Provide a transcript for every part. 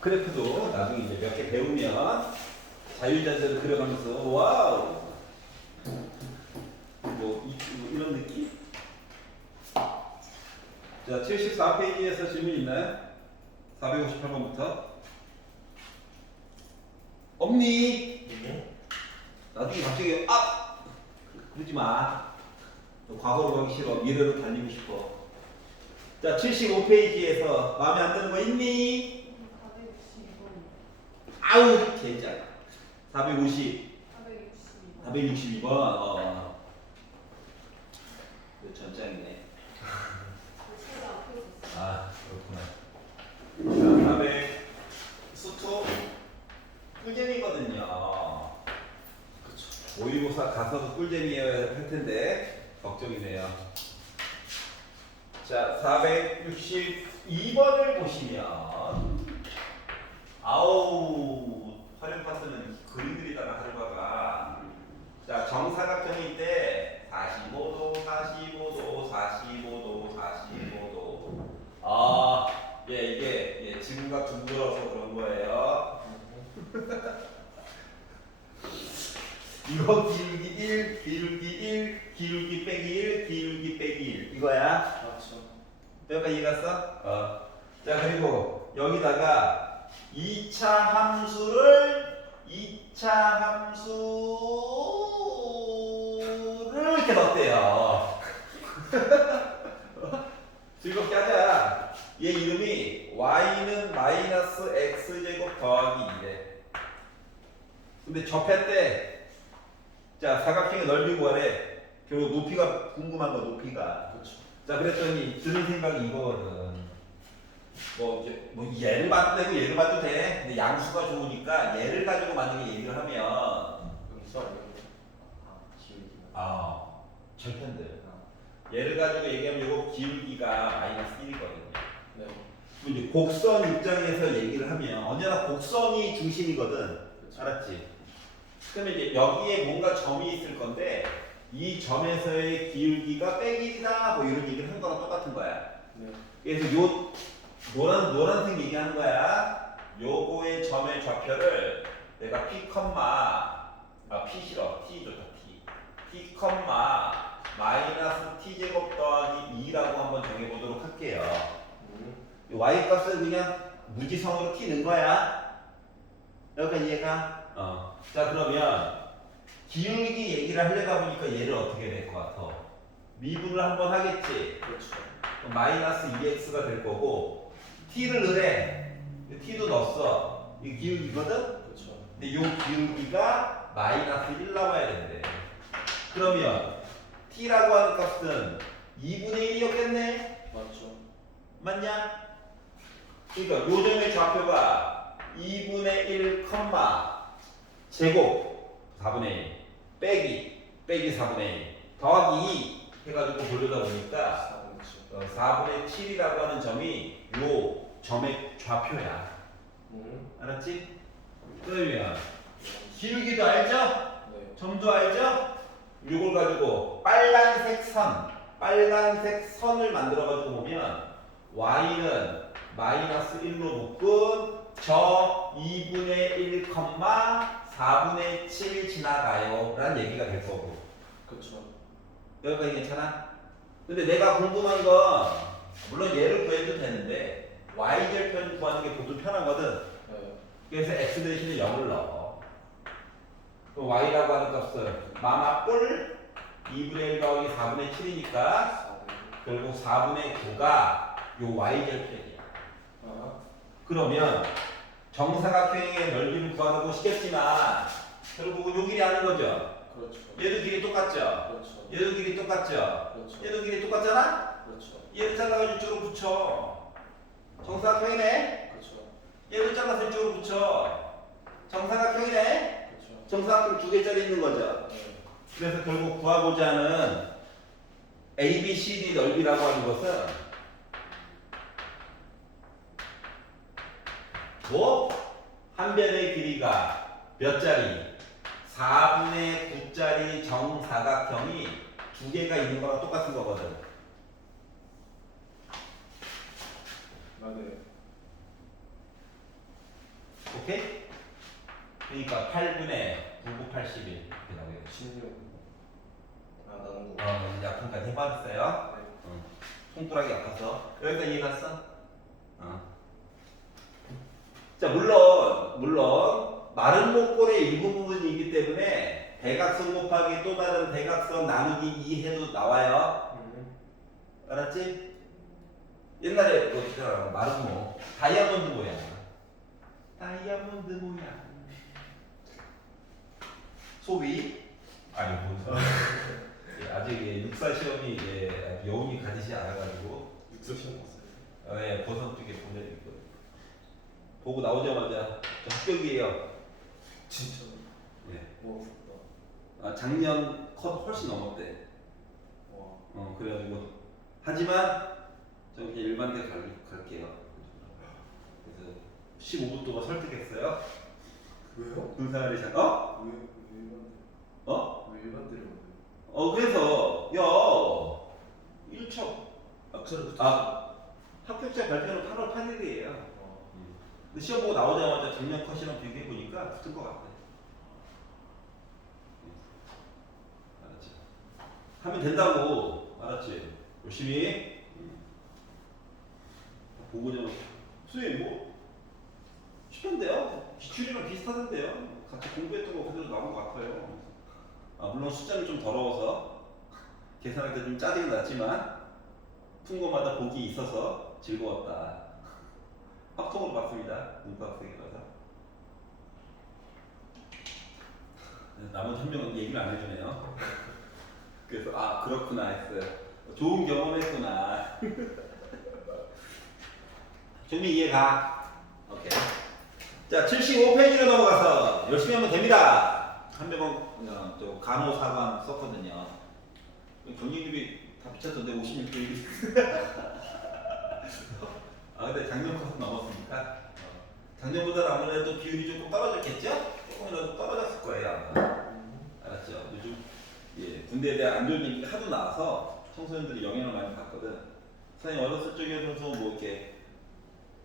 그래프도 나중에 이제 몇 개 배우면 자유자재로 그려가면서 와우 뭐 이런 느낌? 자 74페이지에서 질문 있나요? 458번부터 없니? 나중에 갑자기 그러지 마. 너 과거로 가기 싫어. 미래로 달리고 싶어. 자 75페이지에서 마음에 안 드는 거 있니? 462번. 아우 젠장. 450 462번. 462번 이거 전장이네. 책이 앞에 있었어. 아 그렇구나. 자 다음에 수투 꿀잼이거든요. 그쵸. 모의고사 가서도 꿀잼이어야 할 텐데 걱정이네요. 자 462번을 보시면 아우 활용 파트는 그림 그리다가 하루가가 자 정사각형인데 45도 45도 45도 45도 이게 지구가 둥글어서 그런 거예요. 이거 기울기 1 기울기 1 기울기 빼기 1 기울기 빼기 1 이거야. 맞죠. 여기까지 이해 갔어? 자 그리고 여기다가 2차 함수를 이렇게 넣었대요. 즐겁게 하자. 얘 이름이 y는 마이너스 x제곱 더하기 2래. 근데 접했대. 자 사각형의 넓이 구하래. 결국 높이가 궁금한 거 높이가. 그렇죠. 자 그랬더니 드는 생각이 이거거든. 뭐 이제 뭐 얘를 봐도 되고 얘를 봐도 돼. 근데 양수가 좋으니까 얘를 가지고 만약에 얘기를 하면 음수 아니에요? 기울기가. 절편들. 얘를 가지고 얘기하면 이거 기울기가 마이너스 1이거든요. 네. 그럼 이제 곡선 입장에서 얘기를 하면 언제나 곡선이 중심이거든. 그렇죠. 알았지? 그러면 이제 여기에 뭔가 점이 있을 건데 이 점에서의 기울기가 빼기 1이다 뭐 이런 얘기를 한 거랑 똑같은 거야. 네. 그래서 요 노란색 얘기하는 거야. 요거의 점의 좌표를 내가 p, p 싫어. t 좋다 t. p, 마이너스 t 제곱 더하기 2라고 한번 정해보도록 할게요. 이 y 값은 그냥 무지성으로 t 넣은 거야. 여기까지 이해가? 자 그러면 기울기 얘기를 하려다 보니까 얘를 어떻게 될 것 같아? 미분을 한번 하겠지. 그렇죠. 그럼 마이너스 2x가 될 거고 t를 넣으래. t도 넣었어. 이 기울기거든? 그렇죠. 근데 이 기울기가 마이너스 1 나와야 된대. 그러면 t라고 하는 값은 2분의 1이었겠네? 맞죠. 맞냐? 그러니까 요점의 좌표가 2분의 1, 제곱 4분의 1 빼기 4분의 1 더하기 2 해가지고 돌려다 보니까 4분의 7이라고 하는 점이 요 점의 좌표야. 알았지? 그러면 기울기도 알죠? 네. 점도 알죠? 이걸 가지고 빨간색 선을 만들어 가지고 보면 y는 마이너스 1로 묶은 저 2분의 1, 4분의 7 지나가요 라는 얘기가 될 거고. 그렇죠. 여기까지 괜찮아? 근데 내가 궁금한 건 물론 얘를 구해도 되는데 y절편 구하는 게 보통 편하거든. 네. 그래서 x 대신에 0을 넣어. 그럼 y라고 하는 값은 마마뿔 2분의 1 더하기 4분의 7이니까 결국 4분의 9가 요 y절편이야. 그러면 정사각형의 넓이를 구하는 거 쉽겠지만 결국은 요 길이 하는 거죠. 그렇죠. 얘도 길이 똑같죠. 그렇죠. 얘도 길이 똑같죠. 그렇죠. 얘도 길이 똑같잖아. 그렇죠. 얘를 잘라가지고 이쪽으로 붙여. 정사각형이네. 그렇죠. 얘를 잘라서 이쪽으로 붙여. 정사각형이네. 그렇죠. 정사각형 두 개짜리 있는 거죠. 네. 그래서 결국 구하고자 하는 ABCD 넓이라고 하는 것은 한 변의 길이가 몇 자리? 4분의 9짜리 정사각형이 두 개가 있는 거랑 똑같은 거거든. 맞아요. 오케이? 그러니까 8분의 9, 9, 81 이렇게 나오겠지. 16. 아 나는 9. 이제 약분까지 해봤어요. 네. 손가락이 아파서 여기까지 이해갔어? 자 물론 마른 목골의 일부 부분이기 때문에 대각선 곱하기 또 다른 대각선 나누기 2 해도 나와요. 알았지? 옛날에 그거 있잖아 마른 목 다이아몬드 모양. 다이아몬드 모양. 소위 아니 뭐 아직 육사 시험이 이제 여운이 가지지 않아가지고 육수 시험 봤어요. 네, 고성 쪽에 보내드리고 보고 나오자마자 저 합격이에요. 진짜. 네. 뭐 작년 컷 훨씬 넘었대. 와. 그래가지고 하지만 저는 그냥 일반대 갈게요. 그래서 15분 동안 설득했어요. 왜요? 군생활이 잘 왜 일반대? 어? 왜 일반대를 먹어요? 그래서 야 1첩 저는 합격자 발표는 8월 8일이에요. 근데 시험 보고 나오자마자 작년 컷이랑 비교해 보니까 붙을 것 같아. 알았지? 하면 된다고. 알았지? 열심히. 보고 좀 선생님 뭐 쉽던데요? 기출이랑 비슷하던데요? 같이 공부했던 거 그대로 나온 것 같아요. 물론 숫자는 좀 더러워서 계산할 때 좀 짜증이 났지만 푼 거마다 복이 있어서 즐거웠다. 합통으로 봤습니다. 문과학생이라서. 나머지 한 명은 얘기를 안 해주네요. 그래서 그렇구나 했어요. 좋은 경험했구나. 정리 이해가? 오케이. 자 75페이지로 넘어가서 열심히 하면 됩니다. 한 명은 또 간호사관 썼거든요. 경리급이 다 비쳤던데 56페이지. 근데 작년 컷은 넘었으니까 작년보다 아무래도 비율이 조금 떨어졌겠죠? 조금이라도 떨어졌을 거예요. 알았죠? 요즘 군대에 대한 안 좋은 얘기가 하도 나와서 청소년들이 영향을 많이 받거든. 선생님 어렸을 적에서 뭐 이렇게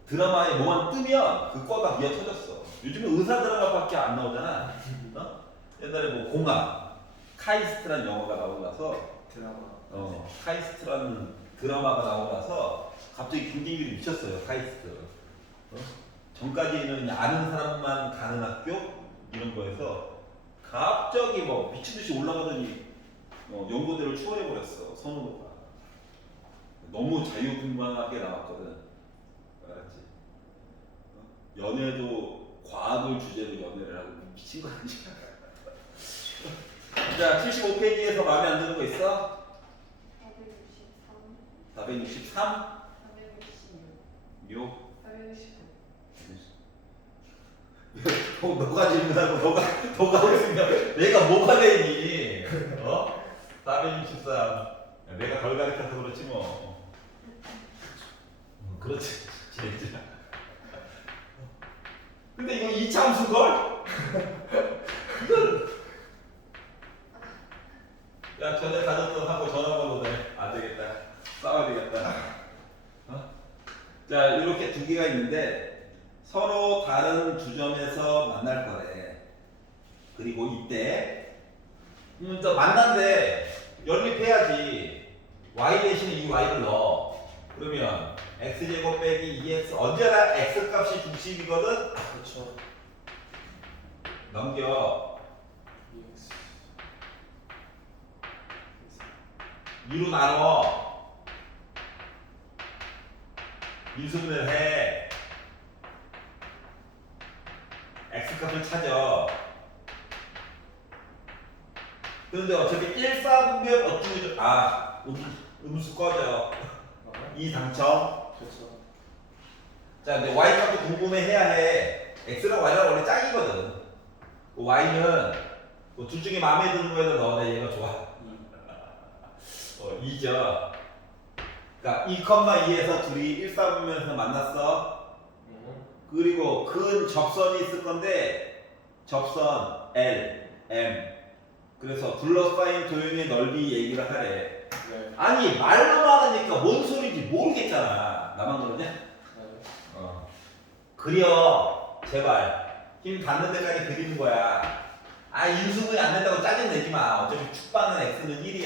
드라마에 뭐만 뜨면 그 과가 미어 터졌어. 요즘은 의사 드라마밖에 안 나오잖아. 옛날에 뭐 공학, 카이스트라는 영화가 나오고 나서 드라마. 카이스트라는 드라마가 나오고 나서 갑자기 경쟁률이 미쳤어요. 카이스트. 전까지는 아는 사람만 가는 학교 이런 거에서 갑자기 뭐 미친 듯이 올라가더니 연고대를 추월해 버렸어. 선호도가 너무 자유분방하게 나왔거든. 알았지? 연애도 과학을 주제로 연애를 하고 미친 거 아니야? 자 75페이지에서 마음에 안 드는 거 있어? 463, 463? 466, 6? 469. 너가 질문하고 너가 웃으면 내가 뭐가 되니? 463. 내가 덜 가르쳐서 그렇지 뭐. 그렇지 진짜. 근데 이거 이참수걸? 이건 야 전에 가졌던 하고 전화번호 안 되겠다. 싸워야 되겠다. 자 이렇게 두 개가 있는데 서로 다른 주점에서 만날 거래. 그리고 이때 또 만난데 연립해야지. y 대신에 이 y를 넣어. 그러면 x제곱 빼기 2x 언제나 x 값이 중심이거든. 그렇죠. 넘겨. EX. 2로 나눠. 인수분해를 해. x 값을 찾아. 그런데 어차피 1, 4분면 어쩌고 음수 꺼져. 이 당첨. 그렇죠. 자, 근데 y 값도 궁금해해야 해. x랑 y랑 원래 짝이거든. y는 둘 중에 마음에 드는 거에다 넣어. 내 얘가 좋아. 2죠. 그러니까 2,2에서 둘이 1, 4분면에서 만났어. 그리고 근 접선이 있을 건데 접선 L, M. 그래서 둘러싸인 도형의 넓이 얘기를 하래. 네. 아니 말로만 하니까 뭔 소리인지 모르겠잖아. 나만 그러냐? 네. 그려 제발. 힘 닿는 데까지 그리는 거야. 아 인수분해 안 된다고 짜증 내지 마. 어차피 축방은 x는 1이야.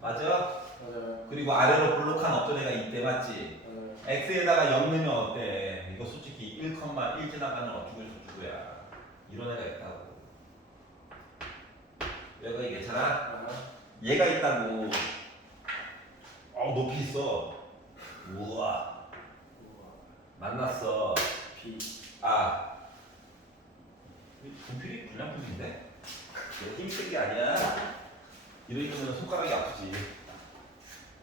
맞아? 맞아요. 그리고 아래로 볼록한 어떤 애가 있대 맞지? 맞아요. x에다가 0 넣으면 어때? 이거 솔직히 1,1 지나가는 어쩌고저쩌고야. 이런 애가 있다고. 얘가 괜찮아? 아하. 얘가 있다고. 높이 있어. 우와. 우와. 만났어. B. 아. 분필이 불량품인데? 이거 힘센 게 아니야. 이러면 손가락이 아프지.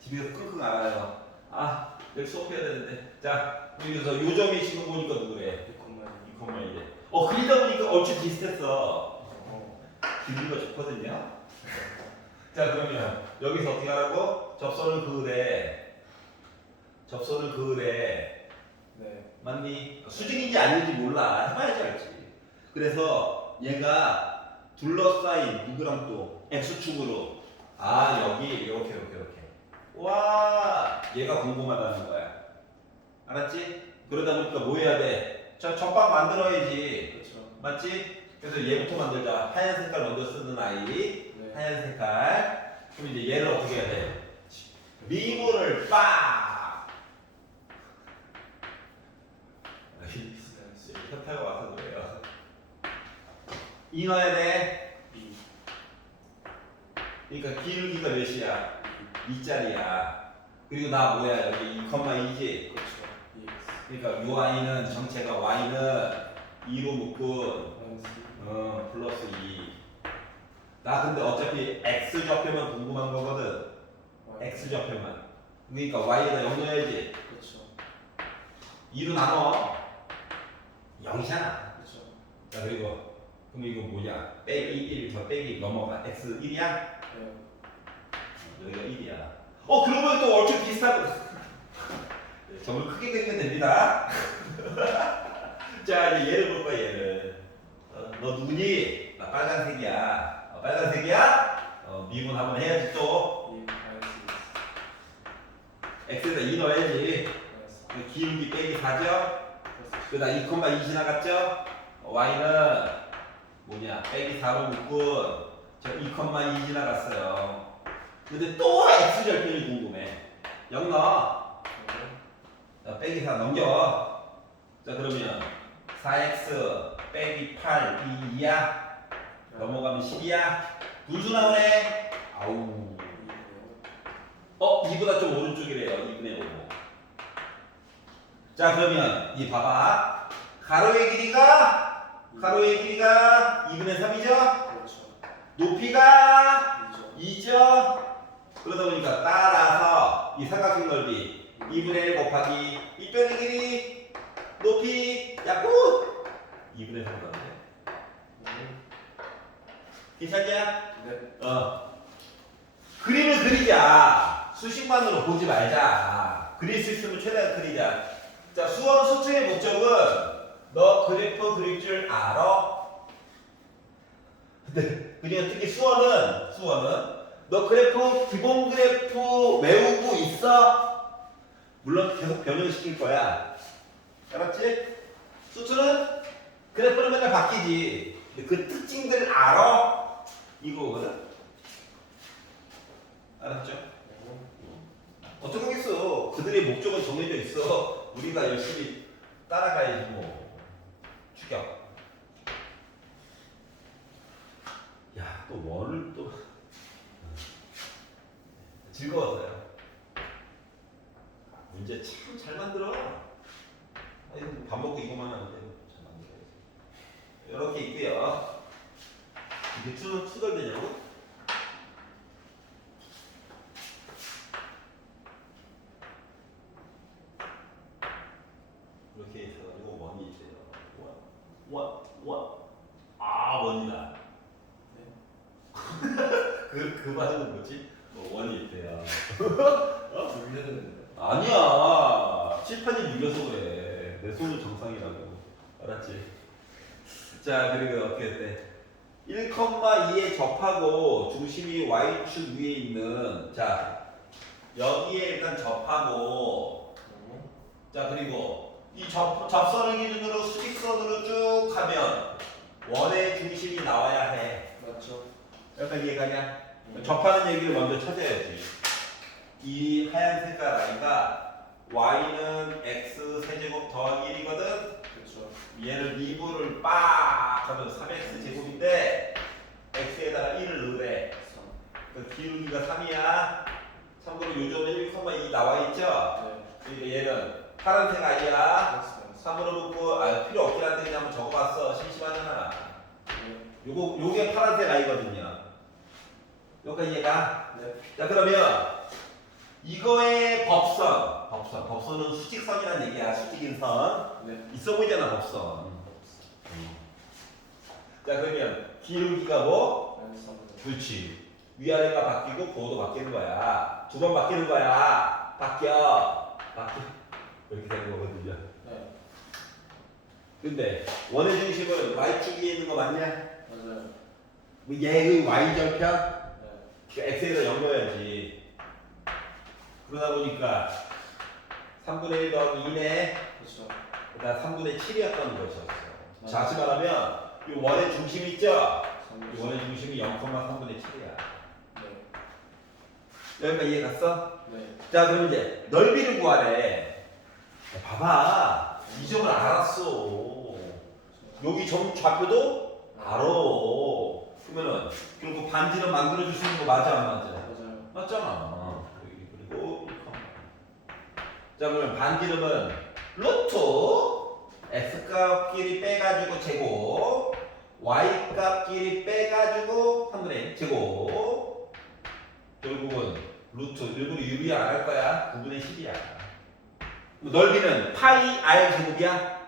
집에서 끙끙 앓아요. 아, 내일 수업해야 되는데. 자, 여기서 요점이 지금 보니까 누구래? 2,1. 그리다 보니까 얼추 비슷했어. 길이가 좋거든요. 자, 그러면 여기서 어떻게 하라고? 접선을 그으래. 접선을 그으래. 네. 맞니? 수직인지 아닌지 몰라. 해봐야지 알지. 그래서 얘가 둘러싸인 누구랑 또 x축으로 여기 이렇게. 와 얘가 궁금하다는 거야. 알았지? 그러다 보니까 뭐 해야 돼? 저 접방 만들어야지. 그렇죠. 맞지? 그래서 얘부터 만들자. 하얀 색깔 먼저 쓰는 아이. 네. 하얀 색깔. 그럼 이제 얘를 어떻게 해야 돼? 미분을 빡! 현타가 와서 그래요. 이 넣어야 돼. B. 그러니까 기울기가 몇이야? 2짜리야. 그리고 나 뭐야? 여기 2,2지? 그렇죠. EX. 그러니까 요 i는 정체가 y는 2로 묶은 마이너스 플러스 2. 나 근데 어차피 x 좌표만 궁금한 거거든. Y. x 좌표만. 그러니까 y에다 0 넣어야지. 그렇죠. 2로 나눠. 0이잖아. 그렇죠. 자 그리고 그럼 이거 뭐냐? 빼기 1, 저 빼기 넘어가. x 1이야? 네. 여기가 1이야. 그러면 또 얼추 비슷한 점을 크게 그리면 됩니다. 자 이제 얘를 볼 거야 얘를. 너 누구니? 나 빨간색이야. 빨간색이야? 미분 한번 해야지 또. E 마이너스 x에다 2 넣어야지. 마이너스 그 기울기 빼기 4죠? 플러스 그다음 2,2 지나갔죠? y는 뭐냐? 빼기 4로 묶은 저 2,2 지나갔어요. 근데 또 x절편이 궁금해. 0 넣어. 자, 빼기 4 넘겨. 자 그러면 4x 빼기 8 이 2야. 넘어가면 10이야. 분수 나오네. 아우. 2보다 좀 오른쪽이래요. 2분의 5. 자 그러면 이 봐봐. 가로의 길이가 2분의 3이죠. 그렇죠. 높이가 2죠. 2죠. 그러다 보니까 따라서 이 삼각형 넓이 2분의 1 곱하기 이 뼈의 길이 높이 야구 2분의 3 나오네. 괜찮냐? 네. 그림을 그리자. 수식만으로 보지 말자. 그릴 수 있으면 최대한 그리자. 자, 수원 수트의 목적은 너 그래프 그릴 줄 알아? 네. 그리고 특히 수원은 너 그래프 기본 그래프 외우고 있어? 물론 계속 변형시킬 거야. 알았지? 수트는 그래프는 맨날 바뀌지. 근데 그 특징들 알아? 이거거든. 알았죠? 어떻게 하겠어? 그들의 목적은 정해져 있어. 우리가 열심히 따라가야지 뭐. 추격. 야, 또 원을 또 즐거웠어요. 문제 참 잘 만들어. 아니, 밥 먹고 이거만 하는데 잘 만들어야지. 이렇게 있고요. 이게 투덜되냐고? 이렇게 있어가지고 원이 있어요. 원이다. 그 말은 뭐지? 원이 있대요. 물려는 아니야. 칠판이 눌려서 그래. 내 손은 정상이라고. 알았지? 자, 그리고 어떻게 했대? 1,2에 접하고 중심이 y축 위에 있는 자 여기에 일단 접하고 자 그리고 이 접선을 기준으로 수직선으로 쭉 가면 원의 중심이 나와야 해. 맞죠? 여기까지 이해가냐? 접하는 얘기를 먼저 찾아야지. 이 하얀 색깔 라인과 y는 x 세제곱 더하기 1이거든. 그렇죠. 얘를 미분을 빡 하면 3x 제곱인데 x에다가 1을 넣으래. 3. 그 기울기가 3이야. 참고로 요점은 1,2 나와 있죠? 네. 그러니까 얘는 파란색 아니야. X. 3으로 묶고 필요 없긴 한데 그냥 한번 적어봤어. 심심하잖아. 네. 요게 파란색 아이거든요. 여기까지 얘가. 네. 자 그러면 이거의 법선은 수직선이란 얘기야. 수직인 선. 네. 있어 보이잖아 법선. 자 그러면 기울기가 뭐? 마이너스 3. 그렇지. 위아래가 바뀌고 고도 바뀌는 거야. 두 번 바뀌는 거야. 바뀌어. 이렇게 되는 거거든요. 네. 근데 원의 중심은 y축에 있는 거 맞냐? 맞아요. 뭐 얘의 y절편? 네. 그러니까 x에다 0 넣어야지. 그러다 보니까 3분의 1 더하기 2네. 그렇죠. 그다음 3분의 7이었던 것이었어. 맞아요. 다시 말하면 이 원의 중심 있죠? 이 3. 원의 중심이 0,3분의 7이야. 네. 여기까지 이해 갔어? 네. 자 그럼 이제 넓이를 구하래. 봐봐. 이 점을 알았어. 여기 점 좌표도 알아. 그러면은 결국 반지름 만들어줄 수 있는 거 맞아 안 맞아? 맞아요. 맞잖아. 그리고 자 그러면 반지름은 루트 x 값끼리 빼가지고 제곱 y 값끼리 빼가지고 3분의 1 제곱 결국은 루트 일부러 유리 안 할 거야. 9분의 10이야. 넓이는 파이 r 제곱이야.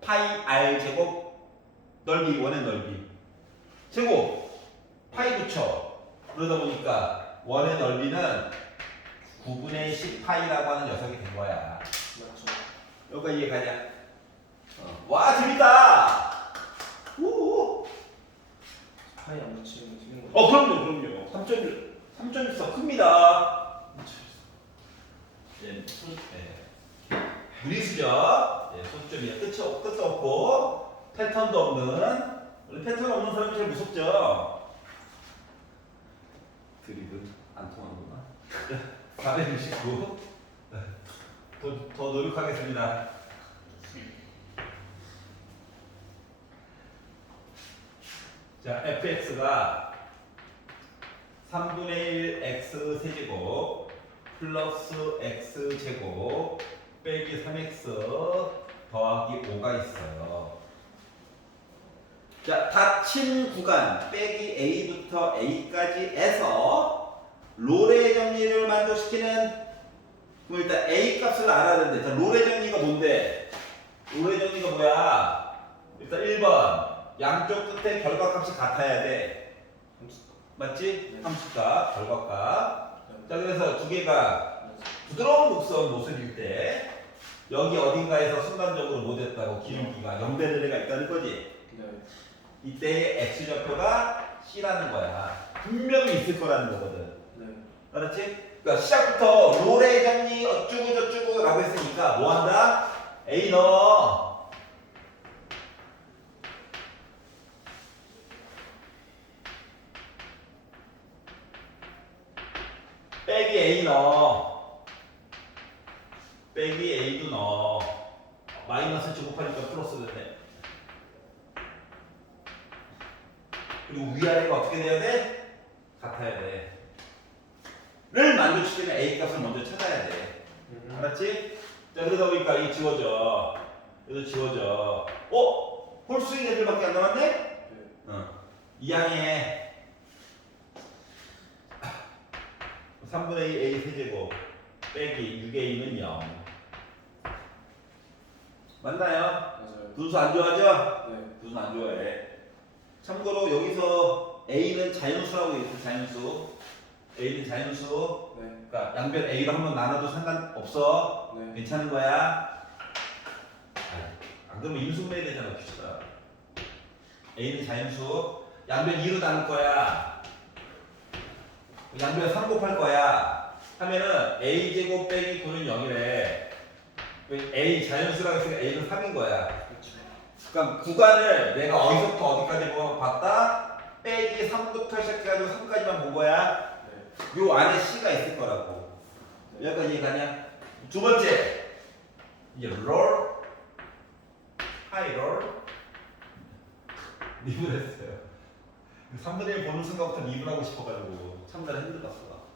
파이 r 제곱 넓이 원의 넓이 제곱 파이 붙여. 그러다 보니까 원의 넓이는 9분의 10 파이라고 하는 녀석이 된 거야. 맞죠. 여기까지 이해가냐? 와 재밌다. 오. 파이 안 붙이면 틀린 거. 그럼요. 3.14 큽니다. 예, 무리수죠. 예, 소수점이야. 끝도 없고 패턴도 없는. 원래 패턴 없는 사람이 제일 무섭죠. 드립은 안 통하는구나. 469. 더 노력하겠습니다. 자, fx가 3분의 1 x 세제곱 플러스 x 제곱 빼기 3x 더하기 5가 있어요. 자, 닫힌 구간 빼기 a부터 a까지에서 롤의 정리를 만족시키는 그럼 일단 a 값을 알아야 되는데 자, 롤의 정리가 뭔데? 롤의 정리가 뭐야? 일단 1번 양쪽 끝에 결과값이 같아야 돼. 맞지? 네. 함수값, 결과값. 네. 자 그래서 두 개가 부드러운 곡선 모습일 때 여기 어딘가에서 순간적으로 뭐 됐다고 기울기가 0 되는 애가 있다는 거지. 네. 이때의 x좌표가 c라는 거야. 분명히 있을 거라는 거거든. 네. 알았지? 그러니까 시작부터 롤의 정리 어쩌고 저쩌고 라고 했으니까 뭐 한다? A 넣어. 빼기 A 넣어. 빼기 A도 넣어. 마이너스 제곱하니까 플러스 되네. 그리고 위아래가 어떻게 돼야 돼? 같아야 돼. 를 만족시키는 A 값을 먼저 찾아야 돼. 알았지? 자 그러다 보니까 이 지워져. 얘도 지워져. 홀수인 애들밖에 안 남았네? 네. 이항에 3분의 2 A 세제곱 빼기 6A는 0 맞나요? 맞아요. 분수 안 좋아하죠? 네. 분수 안 좋아해. 참고로 여기서 A는 자연수라고 있어. 자연수. A는 자연수. 네. 그러니까 양변 A로 한번 나눠도 상관없어. 네. 괜찮은 거야. 안 그러면 인수분해야 되잖아. 귀찮아. A는 자연수. 양변 2로 나눌 거야. 양변 3 곱할 거야. 하면은 A 제곱 빼기 9는 0이래. A 자연수라고 했으니까 A는 3인 거야. 그렇죠. 그러니까 구간을 내가 어디서부터 어디까지 봤다? 빼기 3부터 시작해가지고 3까지만 본 거야. 네. 요 안에 C가 있을 거라고. 여기까지 이해가냐? 두 번째, 이제 롤, 하이 롤, 립을 했어요. 3분의 1 보는 순간부터 립을 하고 싶어가지고 참나라 힘들었어.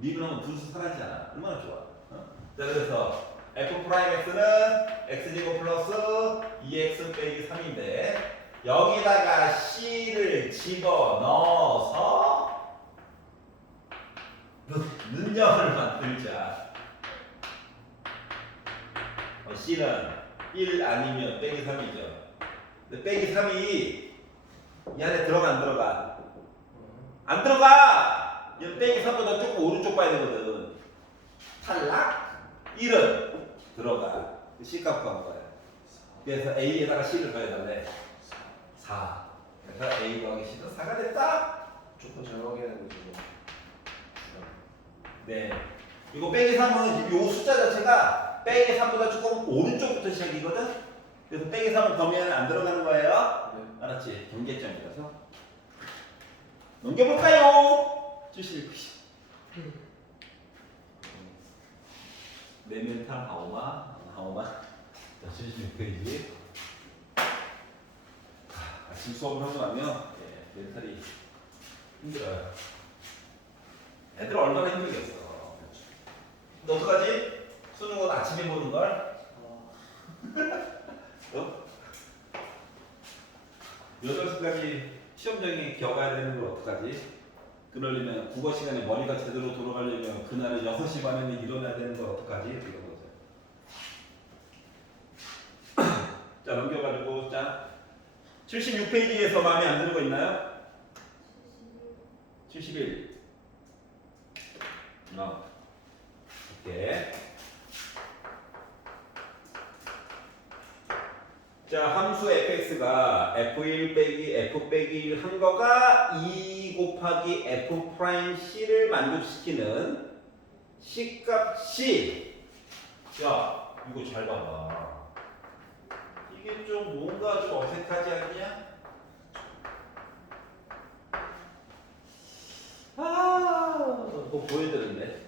립을 하면 분수 사라지잖아. 얼마나 좋아. 어? 자, 그래서 f 프라임 x는 x제곱 플러스 2x 빼기 3인데 여기다가 c를 집어 넣어서 능력을 만들자. c는 1 아니면 빼기 3이죠. 근데 빼기 3이 이 안에 들어가 안 들어가? 안 들어가! 얘 빼기 3보다 조금 오른쪽 봐야 되거든. 탈락? 1은 들어가. C값 구한 거야. 그래서 A에다가 C를 더해달래. 4. 그래서 A 더하기 C는 4가 됐다. 조금 잘 확인해보고 지금. 네. 이거 빼기 3은 요 숫자 자체가 빼기 3보다 조금 오른쪽부터 시작이거든. 그래서 빼기 3은 더미에는 안 들어가는 거예요. 네. 알았지? 경계점이라서. 넘겨볼까요? 70, 90. 내면탈 하오마. 자, 76페이지. 아침 수업을 하고 나면 멘탈이 힘들어요. 애들 얼마나 힘들겠어. 너 어떡하지? 수능은 아침에 보는 걸? 어? 8시까지 시험장에 겨가야 되는 걸 어떡하지? 그러려면 국어 시간에 머리가 제대로 돌아가려면 그날은 6시 반에는 일어나야 되는 걸 어떡하지? 이런 거죠. 자, 넘겨가지고 자 76페이지에서 마음에 안 드는 거 있나요? 71. 오케이. 자, 함수 fx가 f1 빼기 f 빼기 1 한 거가 2 곱하기 f 프라임 c를 만족시키는 c 값이, 야, 이거 잘 봐봐. 이게 좀 뭔가 좀 어색하지 않냐? 뭐 보여드렸네.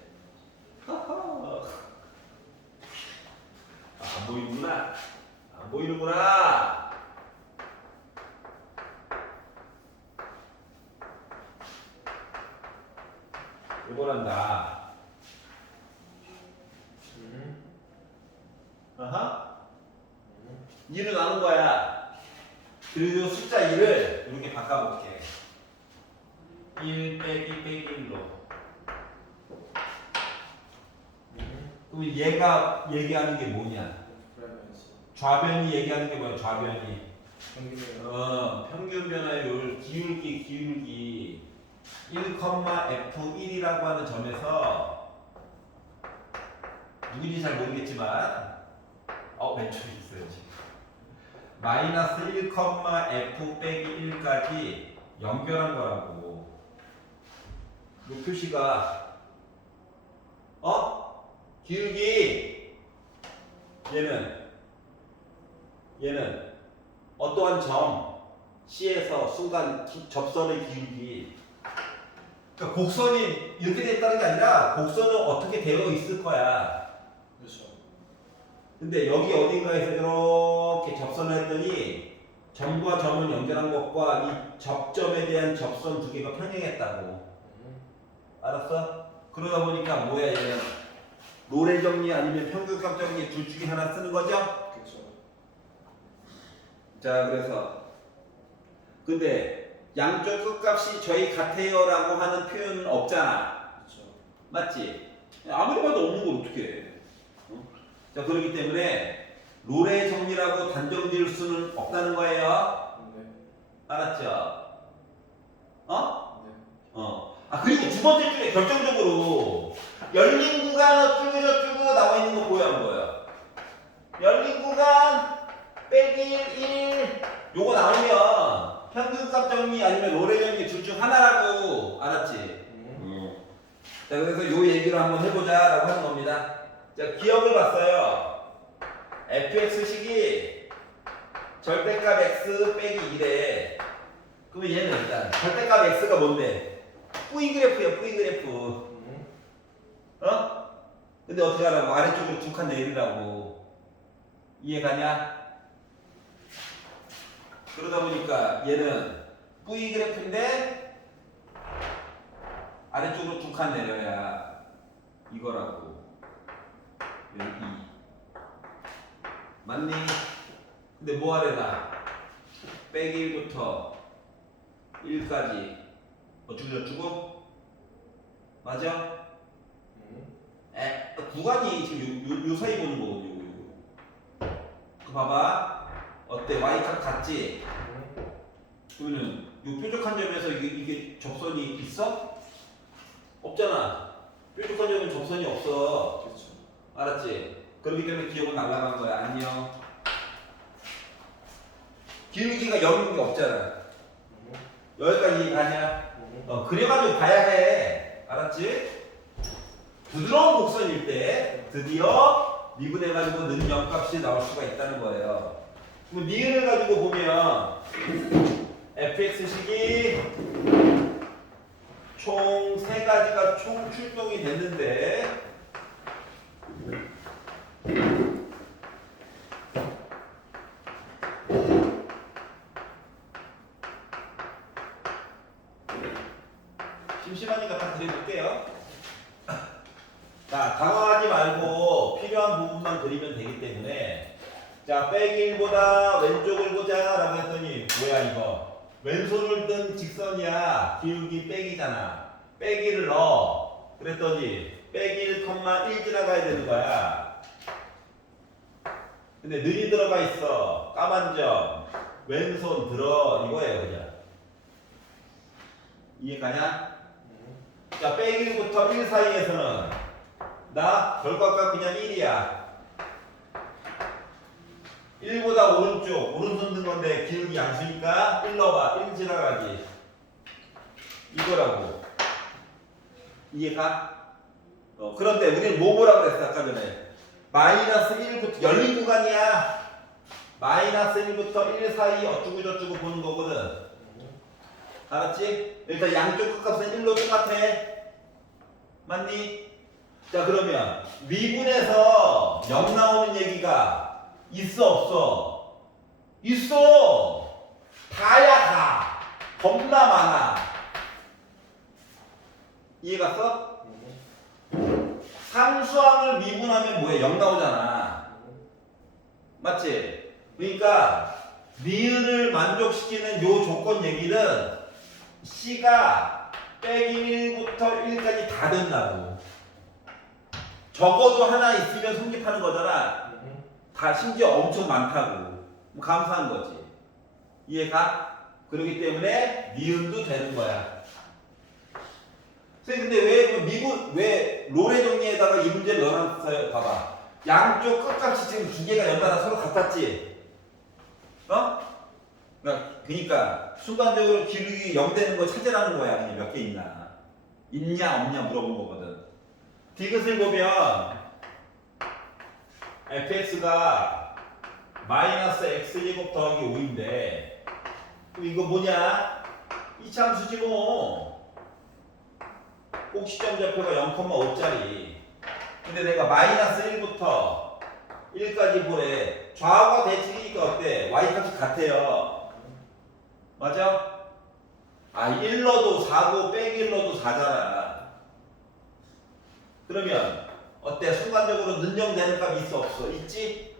안 보이는구나. 안 보이는구나. 이거란다. 아하. 2를 나눈 거야. 그리고 숫자 2를 이렇게 바꿔볼게. 1 빼기 빼기 1로. 그럼 얘가 얘기하는 게 뭐냐? 좌변이 얘기하는 게 뭐야? 좌변이. 평균 변화율, 기울기 1,f1이라고 하는 점에서 누군지 잘 모르겠지만 왼쪽에 있어요 지금. 마이너스 1,f 빼기 1까지 연결한 거라고. 이 표시가 기울기 얘는 어떠한 점 C에서 순간 접선의 기울기. 그러니까 곡선이 이렇게 됐다는 게 아니라 곡선은 어떻게 되어 있을 거야. 그렇죠. 근데 여기 어딘가에서 이렇게 접선을 했더니 점과 점을 연결한 것과 이 접점에 대한 접선 두 개가 평행했다고. 알았어? 그러다 보니까 뭐야 얘는 로레 정리 아니면 평균값 정리 둘 중에 하나 쓰는 거죠? 그렇죠. 자, 그래서 근데 양쪽 끝값이 저희 같아요 라고 하는 표현은 없잖아. 그렇죠. 맞지? 아무리 봐도 없는 걸 어떻게 해. 자, 그렇기 때문에 롤의 정리라고 단정 지을 수는 없다는 거예요. 네. 알았죠? 네. 그리고 두 번째 줄에 결정적으로 열린 구간 쭈고 나와 있는 거 보여 안 보여? 열린 구간 빼기 1 요거 나오면 평균값 정리 아니면 롤의 정리 둘 중 하나라고. 알았지? 자, 그래서 요 얘기를 한번 해보자 라고 하는 겁니다. 자, 기억을 봤어요. fx식이 절대값 x 빼기 1에 그러면 얘는 일단 절대값 x가 뭔데? 뿌이 그래프야, 뿌이 그래프. 어? 근데 어떻게 하라고? 아래쪽으로 두 칸 내리라고. 이해가냐? 그러다 보니까 얘는 V 그래프인데 아래쪽으로 두 칸 내려야 이거라고. 여기 2. 맞니? 근데 뭐 하래나? 빼기 1부터 1까지 어쩌고저쩌고? 맞아? 구간이 지금 요 사이 보는 거거든요. 요거. 그 봐봐. 어때? y값 같지? 그러면은 요 뾰족한 점에서 이게 접선이 있어? 없잖아. 뾰족한 점은 접선이 없어. 그렇죠. 알았지? 그렇기 때문에 기억은 날라간 거야. 안녕. 기울기가 0인 게 없잖아. 여기까지 가냐? 그래가지고 봐야 해. 알았지? 부드러운 곡선일 때 드디어 미분해가지고 는 0값이 나올 수가 있다는 거예요. 그럼 니은을 가지고 보면 fx식이 총 3가지가 총 출동이 됐는데 심심하니까 다 그려볼게요. 자, 당황하지 말고 필요한 부분만 그리면 되기 때문에 자, 빼기 1보다 왼쪽을 보자 라고 했더니 뭐야 이거 왼손을 든 직선이야. 기울기 빼기잖아. 빼기를 넣어. 그랬더니 빼기 1,1 지나가야 되는 거야. 근데 는이 들어가 있어. 까만 점 왼손 들어 이거예요 그냥. 이해가냐? 자, 빼기 1부터 1 사이에서는 나 결과값 그냥 1이야. 1보다 오른손 든 건데 기울기 양수니까 1 넣어봐. 1 지나가지. 이거라고. 이해가? 그런데 우리는 뭐 보라 그랬어 아까 전에? 마이너스 1부터 열린 구간이야. 마이너스 1부터 1 사이 어쩌고저쩌고 보는 거거든. 알았지? 일단 양쪽 끝값은 1로 똑같아. 맞니? 자, 그러면 미분에서 0 나오는 얘기가 있어 없어? 있어. 다야 다. 겁나 많아. 이해갔어? 상수항을 미분하면 뭐해? 0 나오잖아. 맞지? 그러니까 니은을 만족시키는 요 조건 얘기는 C가 빼기 1부터 1까지 다 된다고. 적어도 하나 있으면 성립하는 거잖아. 다 심지어 엄청 많다고. 감사한 거지. 이해가? 그렇기 때문에 니은도 되는 거야. 선생님 근데 왜 롤의 정리에다가 이 문제를 넣어놨어요? 봐봐. 양쪽 끝값이 지금 두 개가 연달아 서로 같았지? 그러니까 순간적으로 기울기 0 되는 거 찾으라는 거야. 그냥 몇 개 있나. 있냐 없냐 물어본 거거든. 디귿을 보면 fx가 마이너스 x제곱 더하기 5인데 그럼 이거 뭐냐? 이차함수지 뭐. 꼭시점 좌표가 0,5짜리. 근데 내가 마이너스 1부터 1까지 보래. 좌우가 대칭이니까 어때? y값이 같아요. 맞아? 1로도 4고 빼기 1로도 4잖아. 그러면 어때? 순간적으로 는정되는 값이 있어 없어? 있지?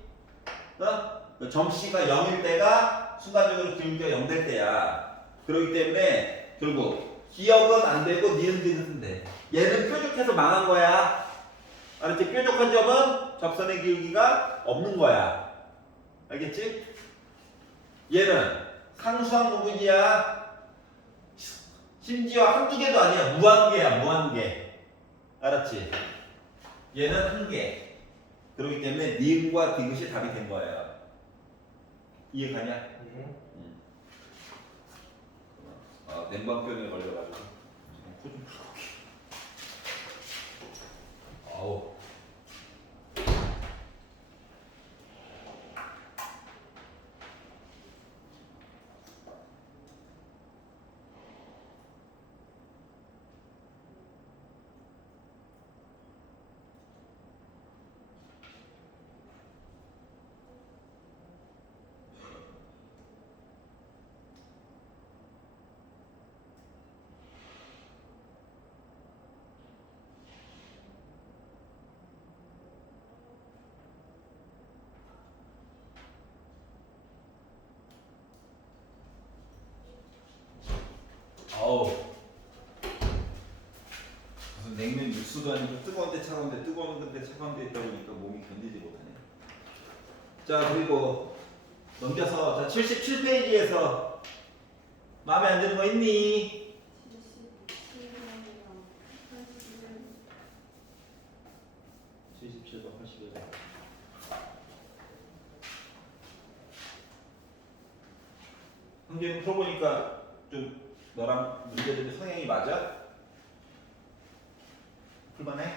점C가 0일 때가 순간적으로 기울기가 0 될 때야. 그렇기 때문에 결국 기억은 안 되고 니은 디귿은 돼. 얘는 뾰족해서 망한 거야. 알았지? 뾰족한 점은 접선의 기울기가 없는 거야. 알겠지? 얘는 상수항 부분이야. 심지어 한두 개도 아니야. 무한개야. 무한개. 알았지? 얘는 한 개. 그렇기 때문에 니은과 디귿이 답이 된 거예요. 이해가냐? 냉방병에 걸려가지고 코 좀 풀고 올게. 아우 자, 그리고 넘겨서 자 77페이지에서 마음에 안 드는 거 있니? 77번 81번. 형제는 풀어보니까 좀 너랑 문제들의 성향이 맞아? 풀만해?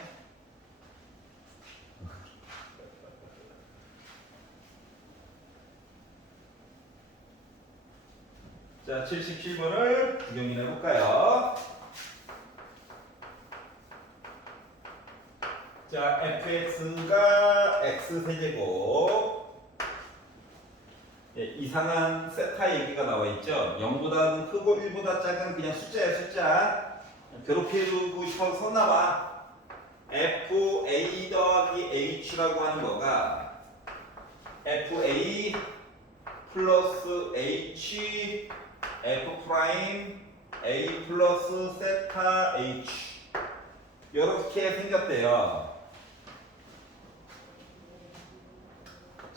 자, 77번을 구경이나 해볼까요? 자, fx가 x세제곱 이상한 세타 얘기가 나와 있죠. 0보다는 크고 1보다 작은 그냥 숫자야 숫자. 괴롭히고 싶어서 썼나봐. fa 더하기 h라고 하는 거가 fa 플러스 h f 프라임 a 플러스 세타 h 이렇게 생겼대요.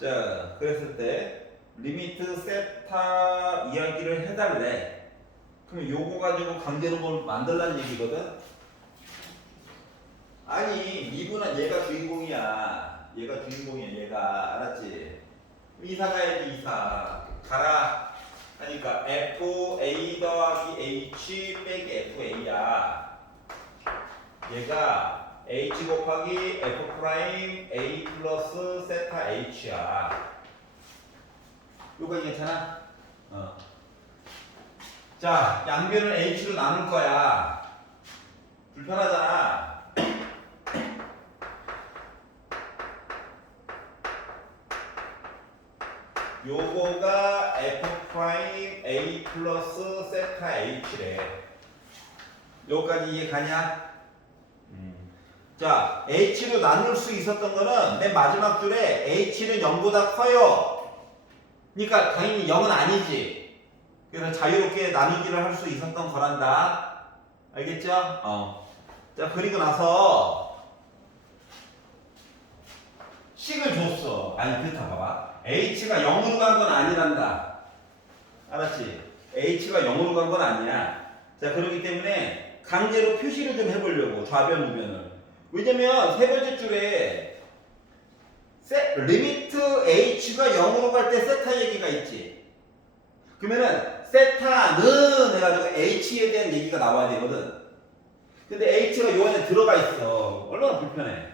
자, 그랬을 때 리미트 세타 이야기를 해달래. 그럼 요거 가지고 강제로 뭘 만들라는 얘기거든. 아니 미분은 얘가 주인공이야. 얘가 주인공이야. 얘가 알았지? 이사 가야지 이사. 가라 하니까 fa 더하기 h 빼기 fa야. 얘가 h 곱하기 f 프라임 a 플러스 세타 h야. 요거 괜찮아? 자, 양변을 h로 나눌 거야. 불편하잖아. 요거가 f 프라임 a 플러스 세타 h래. 요거까지 이해 가냐? 자, h로 나눌 수 있었던 거는 맨 마지막 줄에 h는 0보다 커요. 그러니까 당연히 0은 아니지. 그래서 자유롭게 나누기를 할 수 있었던 거란다. 알겠죠? 자, 그리고 나서 식을 줬어. 아니, 그렇다 봐봐. h가 0으로 간 건 아니란다. 알았지? h가 0으로 간 건 아니야. 자, 그렇기 때문에 강제로 표시를 좀 해보려고. 좌변, 우변을. 왜냐면 세 번째 줄에 리미트 h가 0으로 갈 때 세타 얘기가 있지. 그러면은 세타는 해가지고 h에 대한 얘기가 나와야 되거든. 근데 h가 요 안에 들어가 있어. 얼마나 불편해.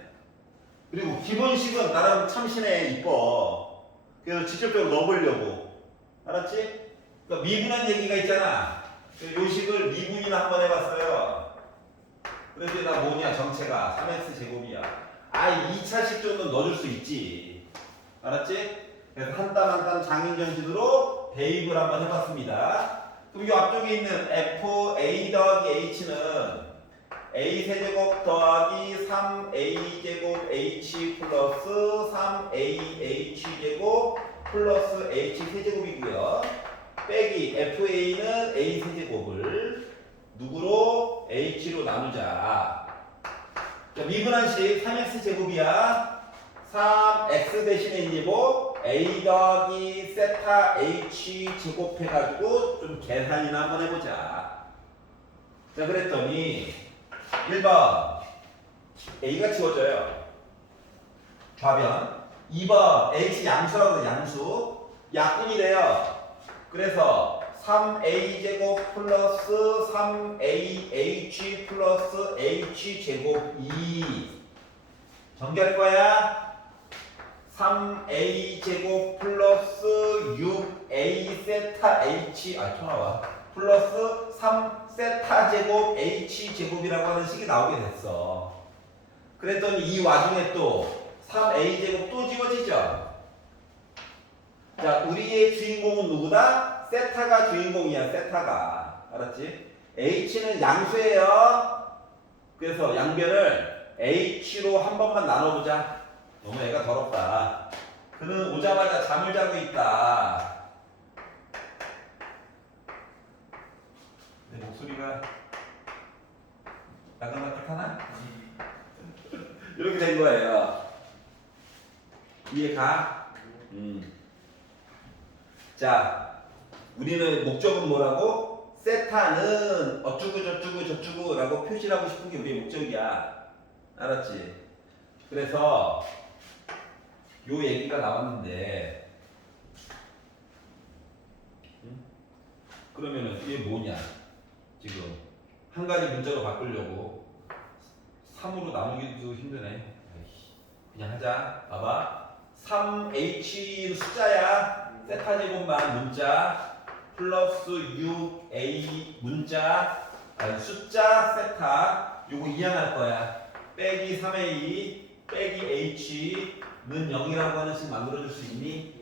그리고 기본식은 나름 참신해 이뻐. 그래서 직접적으로 넣어보려고. 알았지? 그러니까 미분한 얘기가 있잖아. 요 식을 미분이나 한번 해봤어요. 그래서 나 뭐냐 정체가 3x 제곱이야. 2차식 정도는 넣어줄 수 있지. 알았지? 그래서 한 땀 한 땀 장인정신으로 대입을 한번 해봤습니다. 그럼 이 앞쪽에 있는 fa 더하기 h는 a 세제곱 더하기 3a 제곱 h 플러스 3ah 제곱 플러스 h 세제곱이고요. 빼기 fa는 a 세제곱을 누구로? h로 나누자. 자, 미분한식 3x 제곱이야. 3x 대신에 이제 뭐 a 더하기 세타 h 제곱해가지고 좀 계산이나 한번 해보자. 자, 그랬더니 1번 a가 지워져요. 좌변. 2번 h 양수라고 해. 양수. 약분이 돼요. 그래서 3a 제곱 플러스 3ah 플러스 h 제곱 2 정리할 거야. 3a 제곱 플러스 6a 세타 h 또 나와 플러스 3 세타 제곱 h 제곱이라고 하는 식이 나오게 됐어. 그랬더니 이 와중에 또 3a 제곱 또 지워지죠. 자, 우리의 주인공은 누구다? 세타가 주인공이야. 세타가. 알았지? h는 양수예요. 그래서 양변을 h로 한 번만 나눠보자. 너무 애가 더럽다. 그는 오자마자 잠을 자고 있다. 내 목소리가 나긋나긋하나? 이렇게 된 거예요. 이해가? 자, 우리는 목적은 뭐라고? 세타는 어쩌고 저쩌고 저쩌고라고 표시를 하고 싶은 게 우리의 목적이야. 알았지? 그래서 요 얘기가 나왔는데, 그러면은 이게 뭐냐? 지금 한 가지 문자로 바꾸려고 3으로 나누기도 힘드네. 그냥 하자. 봐봐. 3H 숫자야. 세타 제곱만 문자 플러스 6A 문자 숫자 세타 요거 이항할 거야. 빼기 3A 빼기 H는 0이라고 하는 식 만들어줄 수 있니?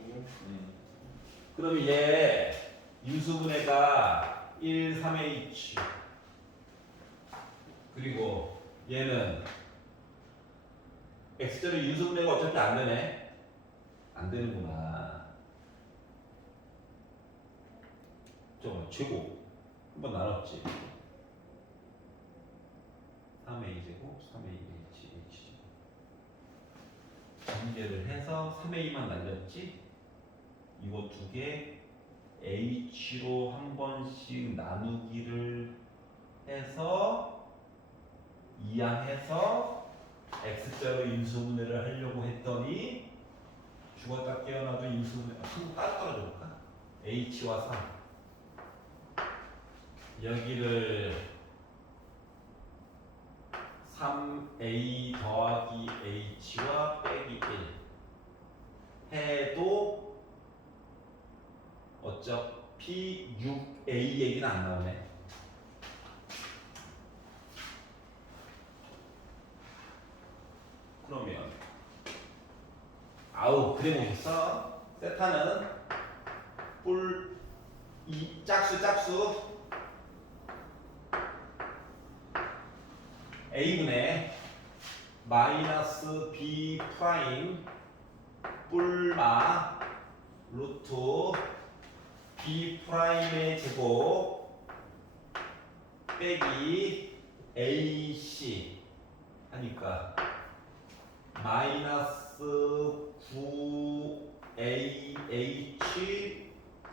그러면 얘 인수분해가 1, 3H 그리고 얘는 X자를 인수분해가 어차피 안 되네. 안 되는구나. 저거 제곱 한번 나눴지. 3A 제곱, 3A H, H 전개를 해서 3A만 날렸지. 이거 두 개 H로 한 번씩 나누기를 해서 이항해서 X자로 인수분해를 하려고 했더니 죽었다 깨어나도 인수분해 한번 따로 떨어져볼까? H와 3 여기를 3A 더하기 H와 빼기 1 해도 어차피 6A 얘기는 안 나오네. 그러면 아우 그래 보겠어. 세타는 뿔 이 짝수 A분의 마이너스 B 프라임 뿔마 루트 B 프라임의 제곱 빼기 AC 하니까 마이너스 9AH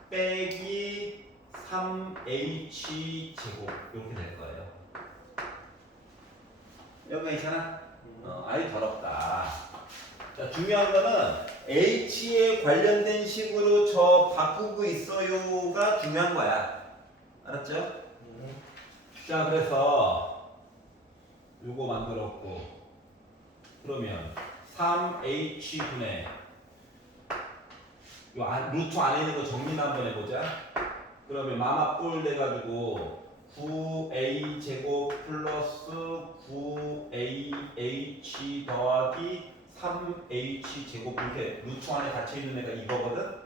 빼기 3H 제곱 이렇게 될 거예요. 여기가 있잖아. 아이 더럽다. 자, 중요한 거는 H에 관련된 식으로 저 바꾸고 있어요가 중요한 거야. 알았죠? 자, 그래서 요거 만들었고 그러면 3H분의 요 루트 안에 있는 거 정리 한번 해보자. 그러면 마마뿔 돼가지고 9A 제곱 플러스 9AH 더하기 3H 제곱 이렇게 루트 안에 갇혀 있는 애가 이거거든.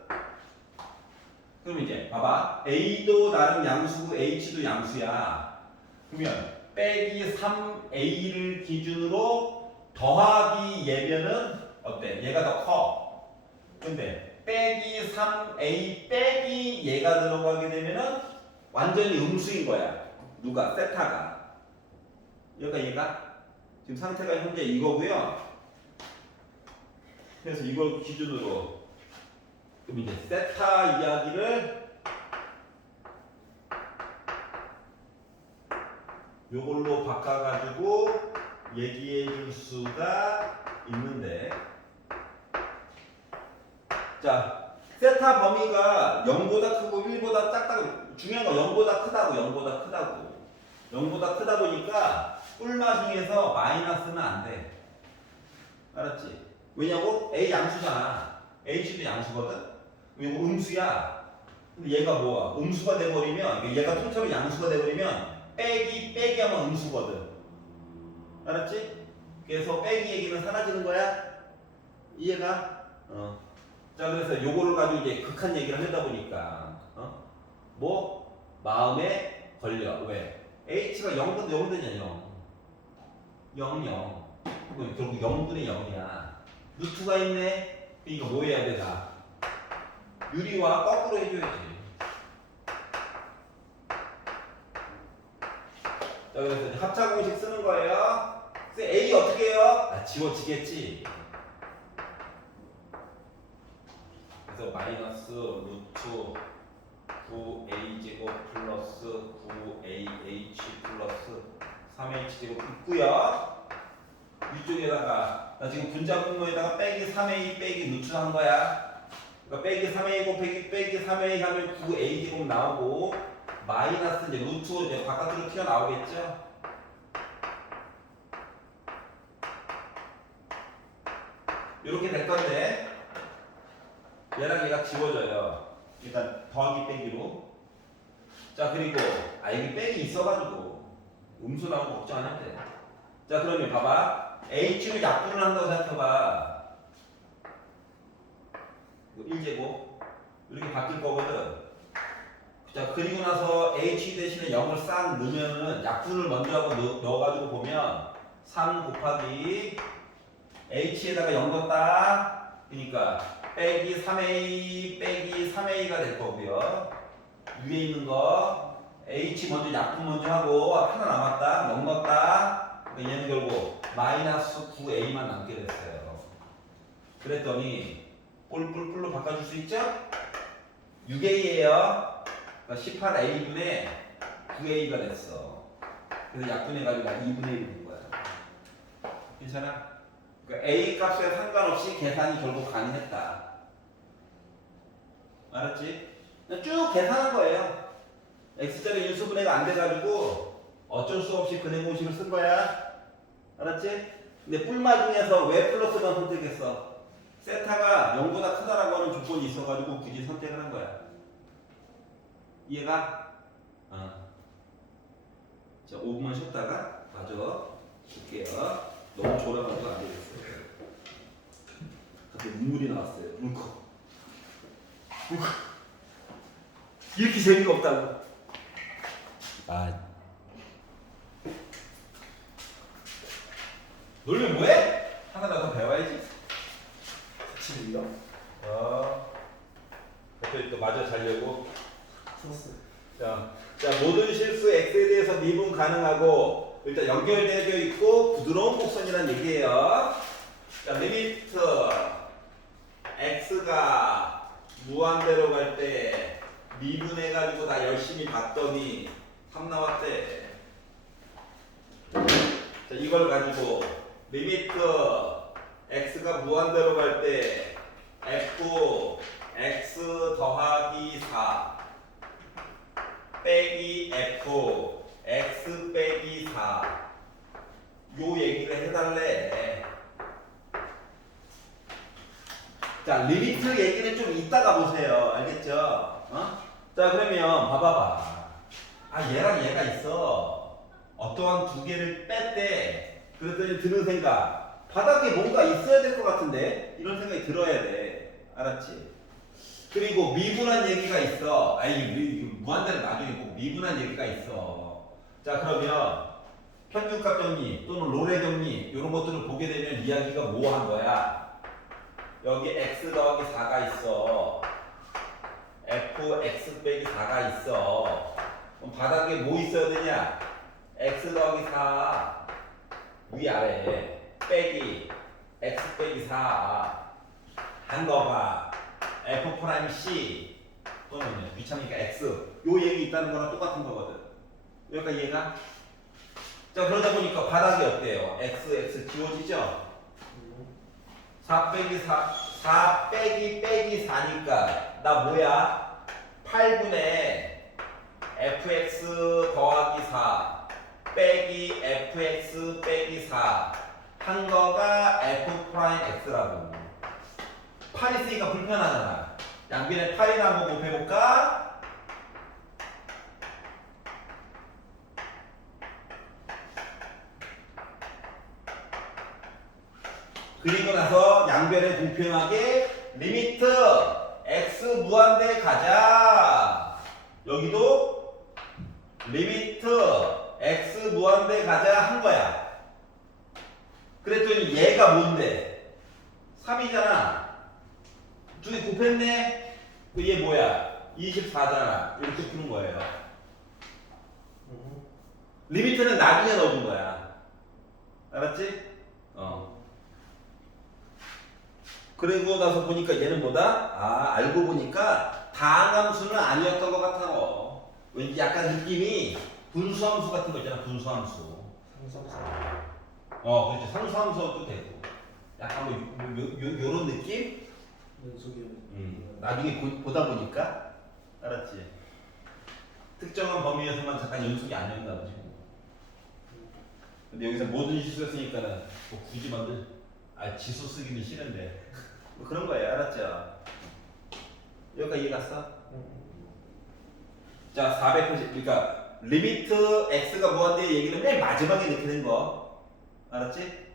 그럼 이제 봐봐. A도 나름 양수고 H도 양수야. 그러면 빼기 3A를 기준으로 더하기 얘면은 어때? 얘가 더 커. 근데 빼기 3A 빼기 얘가 들어가게 되면은 완전히 음수인 거야. 누가? 세타가. 얘가 지금 상태가 현재 이거고요. 그래서 이걸 기준으로 그럼 이제 세타 이야기를 요걸로 바꿔가지고 얘기해 줄 수가 있는데, 자, 세타 범위가 0보다 크고 1보다 작다고. 중요한 건 0보다 크다고. 0보다 크다 보니까 뿔마 중에서 마이너스는 안 돼. 알았지? 왜냐고? A 양수잖아. H도 양수거든? 이거 음수야. 근데 얘가 뭐야? 음수가 돼버리면, 얘가 통째로 양수가 돼버리면 빼기 하면 음수거든. 알았지? 그래서 빼기 얘기는 사라지는 거야? 이해가? 자, 그래서 요거를 가지고 이제 극한 얘기를 하다 보니까, 뭐? 마음에 걸려. 왜? H가 0분 되냐, 0. 0. 결국 0분의 0이야. 루트가 있네? 이거 뭐 해야 돼, 다? 유리와 거꾸로 해줘야지. 자, 그래서 이제 합차 공식 쓰는 거예요. 그래서 A 어떻게 해요? 지워지겠지. 마이너스 루트 9a제곱 플러스 9ah 플러스 3h 제곱 있고요. 위쪽에다가 나 지금 분자 분모에다가 빼기 3a 빼기 루트한 거야. 그러니까 빼기 3a 곱하기 빼기 3a 하면 9a 제곱 나오고 마이너스 이제 루트 이제 바깥으로 튀어나오겠죠. 이렇게 될 건데 얘랑 얘가 지워져요. 일단 더하기 빼기로. 자 그리고 여기 빼기 있어가지고 음수 나오면 걱정 안 해도 돼. 자 그러면 봐봐. h를 약분을 한다고 생각해봐. 1제곱 이렇게 바뀔 거거든. 자 그리고 나서 h 대신에 0을 싹 넣으면은 약분을 먼저 하고 넣어가지고 보면 3 곱하기 h에다가 0 넣었다. 그러니까 빼기 3a 빼기 3a가 될 거고요. 위에 있는 거 h 먼저 약분 먼저 하고 하나 남았다. 0 넣었다. 그러니까 얘는 결국 마이너스 9a만 남게 됐어요. 그랬더니 뿔뿔뿔로 바꿔줄 수 있죠? 6a예요. 그러니까 18a분의 9a가 됐어. 그래서 약분해가지고 2분의 1이 된 거야. 괜찮아? 그러니까 a 값에 상관없이 계산이 결국 가능했다. 알았지? 쭉 계산한 거예요. x자리 인수분해가 안 돼가지고 어쩔 수 없이 근해 공식을 쓴 거야. 알았지? 근데 뿔마 중에서 왜 플러스만 선택했어? 세타가 0보다 크다라고 하는 조건이 있어가지고 굳이 선택을 한 거야. 이해가? 자, 5분만 쉬었다가 가져 볼게요. 너무 졸아가지고 안 되겠어요. 갑자기 눈물이 나왔어요. 울컥. 이렇게 재미가 없다고. 놀면 뭐해? 하나라도 배워야지. 지금요? 그때 또 마저 자려고. 썼어요. 자, 모든 실수 x에 대해서 미분 가능하고 일단 연결되어 있고 부드러운 곡선이란 얘기예요. 자, 리미트 x가 무한대로 갈 때 미분해가지고 다 열심히 봤더니 3 나왔대. 자, 이걸 가지고 리미트 x가 무한대로 갈 때 f x 더하기 4 빼기 f x 빼기 4 요 얘기를 해달래. 자 리미트 얘기는 좀 이따가 보세요. 알겠죠? 자 그러면 봐봐봐. 얘랑 얘가 있어. 어떠한 두 개를 뺐대. 그랬더니 드는 생각, 바닥에 뭔가 있어야 될 것 같은데 이런 생각이 들어야 돼. 알았지? 그리고 미분한 얘기가 있어. 무한대로 나중에 꼭 미분한 얘기가 있어. 자 그러면 평균값 정리 또는 롤의 정리 이런 것들을 보게 되면 이야기가 뭐 한 거야? 여기 x 더하기 4가 있어. fx 빼기 4가 있어. 그럼 바닥에 뭐 있어야 되냐? x 더하기 4 위아래 빼기 x 빼기 4 한 거가 f 프라임 c 또는 귀찮으니까 x 요 얘기 있다는 거랑 똑같은 거거든. 여기까지 이해가? 자 그러다 보니까 바닥이 어때요? x 지워지죠? 4 빼기 4 빼기 4니까 나 뭐야? 8분의 fx 더하기 4 빼기 fx 빼기 4 한 거가 f 프라임 x라고. 8 있으니까 불편하잖아. 양변에 8이나 한번 곱해볼까? 그리고 나서 양변에 공평하게 리미트 x 무한대 가자. 여기도 리미트 x 무한대 가자 한 거야. 그랬더니 얘가 뭔데? 3이잖아. 두 개 곱했네? 얘 뭐야? 24잖아. 이렇게 푸는 거예요. 리미트는 나중에 넣어준 거야. 알았지? 그리고 나서 보니까 얘는 뭐다? 아, 알고 보니까 다항함수는 아니었던 것 같아. 왠지 약간 느낌이 분수함수 같은 거 있잖아, 분수함수. 상상상. 그렇지. 상수함수도 되고. 약간 요런 느낌? 연속이요. 나중에 보다 보니까 알았지. 특정한 범위에서만 잠깐 연속이 안 된다 보지. 근데 여기서 모든 실수 했으니까는 뭐 굳이 만들 지수 쓰기는 싫은데 뭐 그런 거예요. 알았죠? 여기까지 이해 갔어? 자, 480 그러니까 리미트 x가 뭐한데 얘기는 맨 마지막에 넣게 된 거. 알았지?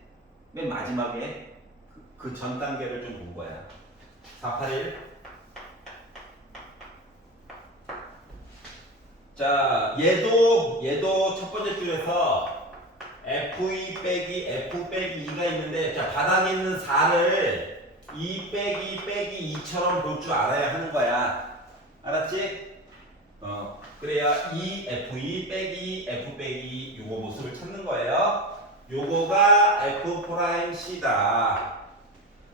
맨 마지막에 그 전 단계를 좀 본 거야. 481. 자, 얘도 첫 번째 줄에서 f2 빼기 f 빼기 2가 있는데, 자, 바닥에 있는 4를 2 빼기 2처럼 볼 줄 알아야 하는 거야. 알았지? 그래야 2f2 빼기 f 빼기 요거 모습을 찾는 거예요. 요거가 f''C다.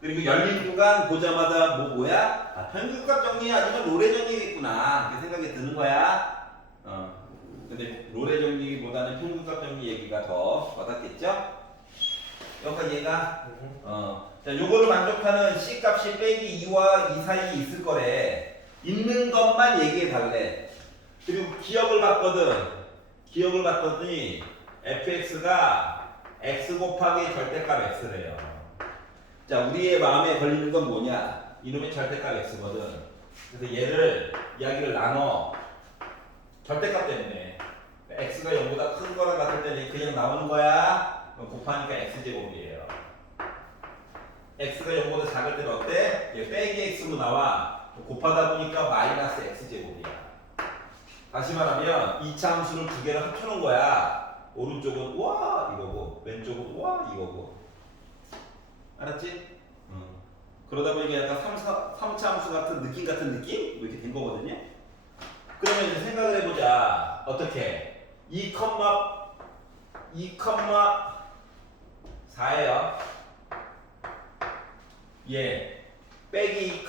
그리고 열린 구간 보자마자 뭐야? 아, 편집값 정리 아니면 로레 정리겠구나. 이렇게 생각이 드는 거야. 근데 로레 정리보다는 편집값 정리 얘기가 더 와닿겠죠? 여기까지 얘가 자, 요거를 만족하는 C 값이 빼기 2와 2 사이에 있을 거래. 있는 것만 얘기해 달래. 그리고 기억을 봤더니 fx가 x 곱하기 절대값 x래요. 자, 우리의 마음에 걸리는 건 뭐냐? 이놈의 절대값 x거든. 그래서 얘를 이야기를 나눠. 절대값 때문에 x가 0보다 큰 거랑 같을 때는 그냥 나오는 거야. 곱하니까 x제곱이에요. x가 0보다 작을 때는 어때? 얘 빼기 x로 나와. 곱하다 보니까 마이너스 x제곱이야. 다시 말하면 이차 함수를 두 개를 합쳐놓은 거야. 오른쪽은 와 이거고 왼쪽은 와 이거고. 알았지? 그러다 보니까 약간 3차 함수 같은 느낌 뭐 이렇게 된 거거든요. 그러면 이제 생각을 해보자. 어떻게? 2,4예요. 예. 빼기 2,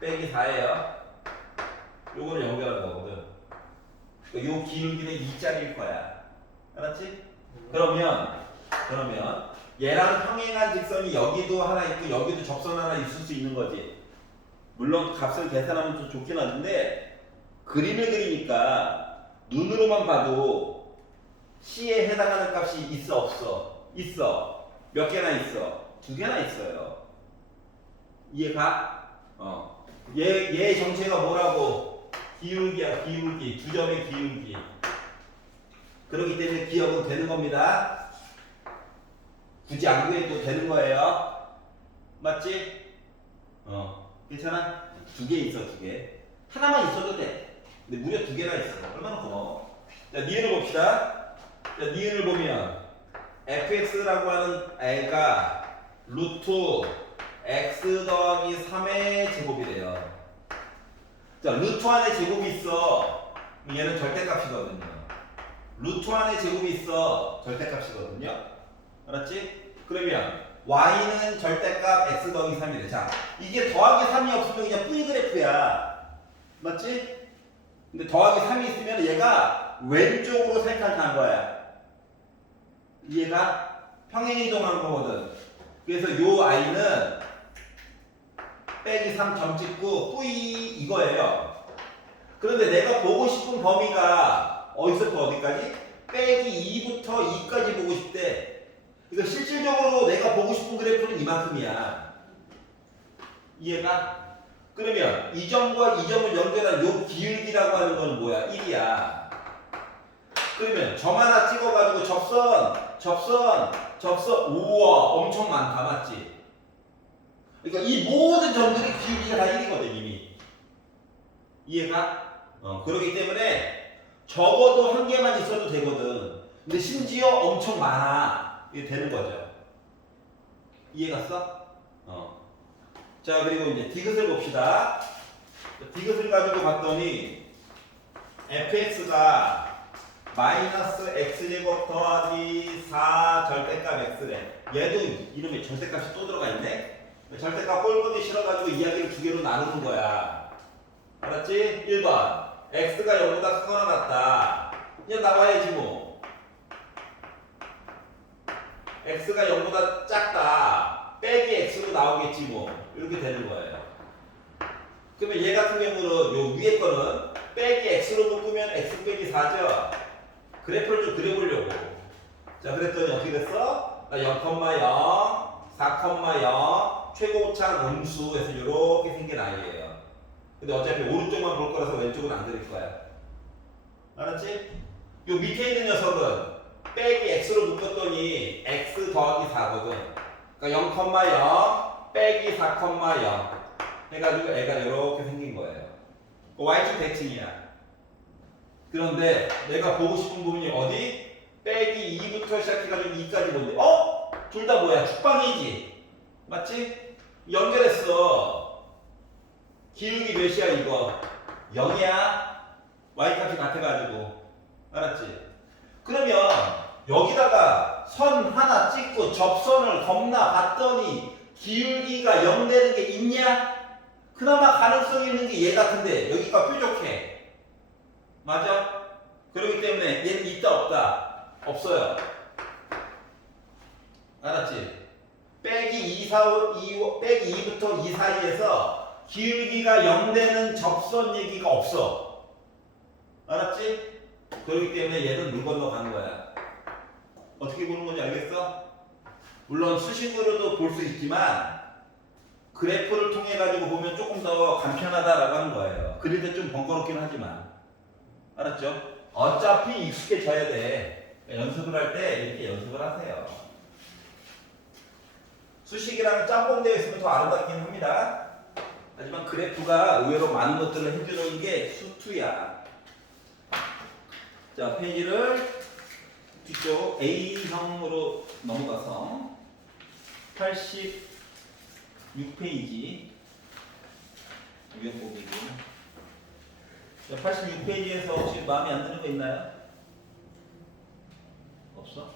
빼기 4예요. 요거를 연결하는 거거든. 그러니까 요 기울기는 2짜리일 거야. 알았지? 그러면 얘랑 평행한 직선이 여기도 하나 있고 여기도 접선 하나 있을 수 있는 거지. 물론 값을 계산하면 좀 좋긴 한데 그림을 그리니까 눈으로만 봐도 C에 해당하는 값이 있어 없어? 있어. 몇 개나 있어? 2개나 있어요. 이해가? 얘 정체가 뭐라고? 기울기야, 기울기. 두 점의 기울기. 그렇기 때문에 기억은 되는 겁니다. 굳이 안 구해도 되는 거예요. 맞지? 괜찮아? 2개 있어, 2개. 하나만 있어도 돼. 근데 무려 2개나 있어. 얼마나 고마워. 자, 니은을 봅시다. 자, 니은을 보면 fx라고 하는 애가 루트 x 더하기 3의 제곱이래요. 자, 루트 안에 제곱이 있어. 얘는 절대값이거든요. 루트 안에 제곱이 있어. 절대값이거든요. 알았지? 그러면 y는 절대값 x 더하기 3이래. 자, 이게 더하기 3이 없으면 그냥 뿌이 그래프야. 맞지? 근데 더하기 3이 있으면 얘가 왼쪽으로 살짝 간 거야. 얘가 평행이동한 거거든. 그래서 요 i는 빼기 3 점 찍고 뿌이 이거예요. 그런데 내가 보고 싶은 범위가 어디서부터 어디까지? 빼기 2부터 2까지 보고 싶대. 그러니까 실질적으로 내가 보고 싶은 그래프는 이만큼이야. 이해가? 그러면 이 점과 이 점을 연결한 요 기울기라고 하는 건 뭐야? 1이야. 그러면 점 하나 찍어가지고 접선 우와 엄청 많다. 맞지? 그러니까 이 모든 점들의 기울기가 다 1이거든 이미. 이해가? 그렇기 때문에 적어도 한 개만 있어도 되거든. 근데 심지어 엄청 많아. 이게 되는 거죠. 이해 갔어? 자, 그리고 이제 디귿을 봅시다. 디귿을 가지고 봤더니 fx가 마이너스 x제곱 더하기 4 절대값 x래. 얘도 이름에 절대값이 또 들어가 있네. 절대값 꼴보기 싫어가지고 이야기를 두 개로 나누는 거야. 알았지? 1번 x가 0보다 크거나 같다. 그냥 나와야지 뭐. x가 0보다 작다. 빼기 x로 나오겠지 뭐. 이렇게 되는 거예요. 그러면 얘 같은 경우는 요 위에 거는 빼기 x로 묶으면 x 빼기 4죠. 그래프를 좀 그려보려고. 자, 그랬더니 어떻게 됐어? 0,0, 4,0, 최고차 음수에서 이렇게 생긴 아이예요. 근데 어차피 오른쪽만 볼 거라서 왼쪽은 안 그릴 거야. 알았지? 요 밑에 있는 녀석은 빼기 x로 묶었더니 x 더하기 4거든. 그러니까 0,0 빼기 4,0 해가지고 애가 이렇게 생긴 거예요. y축 대칭이야. 그런데 내가 보고 싶은 부분이 어디? 빼기 2부터 시작해가지고 2까지 본데 둘 다 뭐야? 축방이지? 맞지? 연결했어. 기울기 몇이야 이거? 0이야. y값이 같아가지고. 알았지? 그러면 여기다가 선 하나 찍고 접선을 겁나 봤더니 기울기가 0 되는 게 있냐? 그나마 가능성이 있는 게 얘 같은데 여기가 뾰족해. 맞아? 그렇기 때문에 얘는 있다 없다? 없어요. 알았지? 빼기 2부터 2 사이에서 기울기가 0 되는 접선 얘기가 없어. 알았지? 그렇기 때문에 얘는 물 건너 가는 거야. 어떻게 보는 건지 알겠어? 물론 수식으로도 볼 수 있지만 그래프를 통해 가지고 보면 조금 더 간편하다라고 하는 거예요. 그릴 때 좀 번거롭긴 하지만. 알았죠? 어차피 익숙해져야 돼. 연습을 할 때 이렇게 연습을 하세요. 수식이랑 짬뽕되어 있으면 더 아름답긴 합니다. 하지만 그래프가 의외로 많은 것들을 해주는 게 수투야. 자, 페이지를 뒤쪽 A형으로 넘어가서 86페이지 위에 보기. 86페이지에서 혹시 마음에 안 드는 거 있나요? 없어?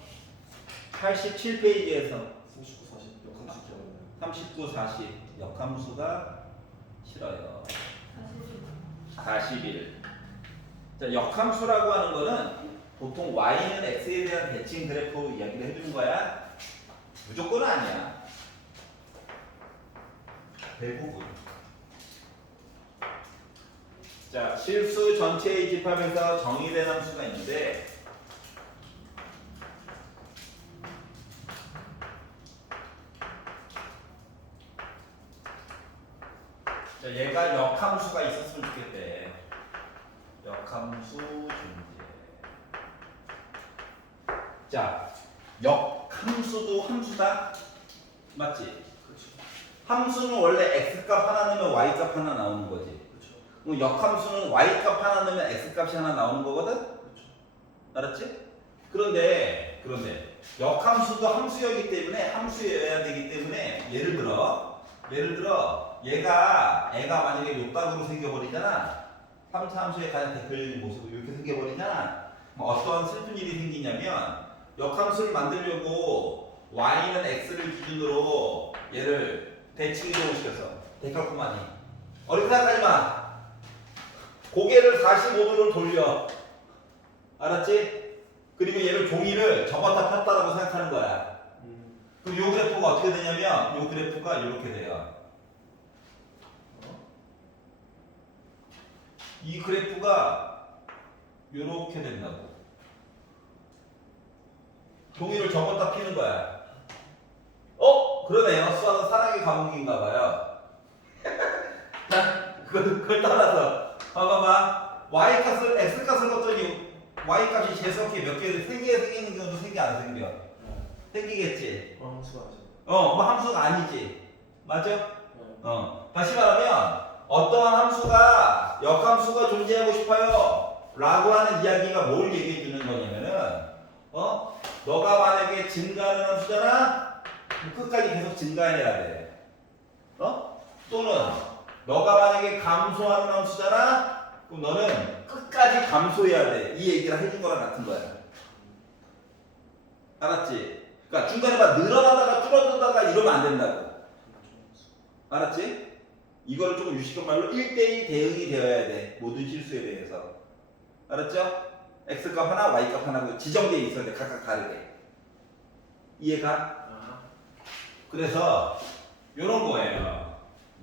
87페이지에서 39, 40 역함수 기억나요? 39, 40 역함수가 싫어요. 41. 자, 역함수라고 하는 거는 보통 y는 x에 대한 대칭 그래프 이야기를 해주는 거야. 무조건은 아니야. 대부분. 자, 실수 전체의 집합에서 정의된 함수가 있는데 자, 얘가 역함수가 있었으면 좋겠대. 역함수 존재. 자, 역함수도 함수다? 맞지? 그렇죠. 함수는 원래 x값 하나 넣으면 y값 하나 나오는 거지. 그렇죠. 그럼 역함수는 y값 하나 넣으면 x값이 하나 나오는 거거든? 그렇죠. 알았지? 그런데 역함수도 함수이기 때문에 함수여야 되기 때문에 예를 들어 애가 만약에 요각으로 생겨버리잖아. 3차 함수의 가장 대표적인 모습으로 이렇게 생겨버리잖아. 어떠한 슬픈 일이 생기냐면 역함수를 만들려고 y는 x를 기준으로 얘를 대칭 이동을 시켜서 데칼코마니 어렵게 생각하지 마. 고개를 45도를 돌려. 알았지? 그리고 얘를 종이를 접었다 폈다라고 생각하는 거야. 그럼 요 그래프가 어떻게 되냐면 요 그래프가 이렇게 돼요. 이 그래프가 이렇게 된다고. 종이를 접었다 피는 거야. 그러네요. 수학은 사랑의 과목인가 봐요. 자, 그걸 따라서 봐봐봐. y값을 x값을 걷더니 y값이 재수없게 몇 개, 3개 생기는 경우도 생겨 안 생겨? 생기겠지. 함수가 아니죠. 뭐 함수가 아니지. 맞아? 네. 다시 말하면 어떠한 함수가 역함수가 존재하고 싶어요 라고 하는 이야기가 뭘 얘기해 주는 거냐면은 너가 만약에 증가하는 함수잖아? 그럼 끝까지 계속 증가해야 돼. 또는 너가 만약에 감소하는 함수잖아? 그럼 너는 끝까지 감소해야 돼. 이 얘기를 해준 거랑 같은 거야. 알았지? 그러니까 중간에 막 늘어나다가 줄어들다가 이러면 안 된다고. 알았지? 이걸 조금 유식한 말로 1대1 대응이 되어야 돼. 모든 실수에 대해서. 알았죠? x값 하나, y값 하나 지정되어 있어야 돼. 각각 다르게. 이해가? 아. 그래서 요런 거예요.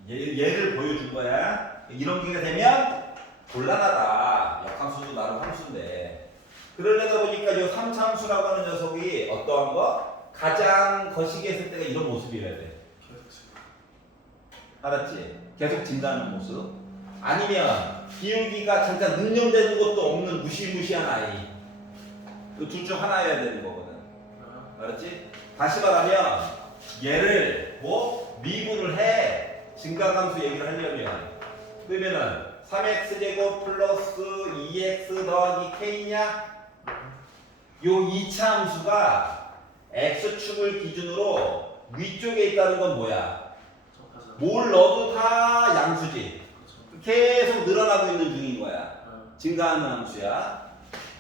얘를 보여준 거야. 이런 게 되면 곤란하다. 역함수도 나름 함수인데. 그러려다 보니까 요 삼차함수라고 하는 녀석이 어떠한 거? 가장 거시기 했을 때가 이런 모습이어야 돼. 계속 지금. 알았지? 계속 증가하는 모습. 아니면 기울기가 잠깐 능력되는 것도 없는 무시무시한 아이. 그 둘 중 하나여야 되는 거거든. 아. 알았지? 다시 말하면 얘를 뭐 미분을 해. 증가함수 얘기를 하려면 그러면은 3x제곱 플러스 2x 더하기 k냐? 요 2차 함수가 x축을 기준으로 위쪽에 있다는 건 뭐야? 정파자. 뭘 넣어도 다 양수지. 그렇죠. 계속 늘어나고 있는 중인 거야. 아. 증가하는 함수야.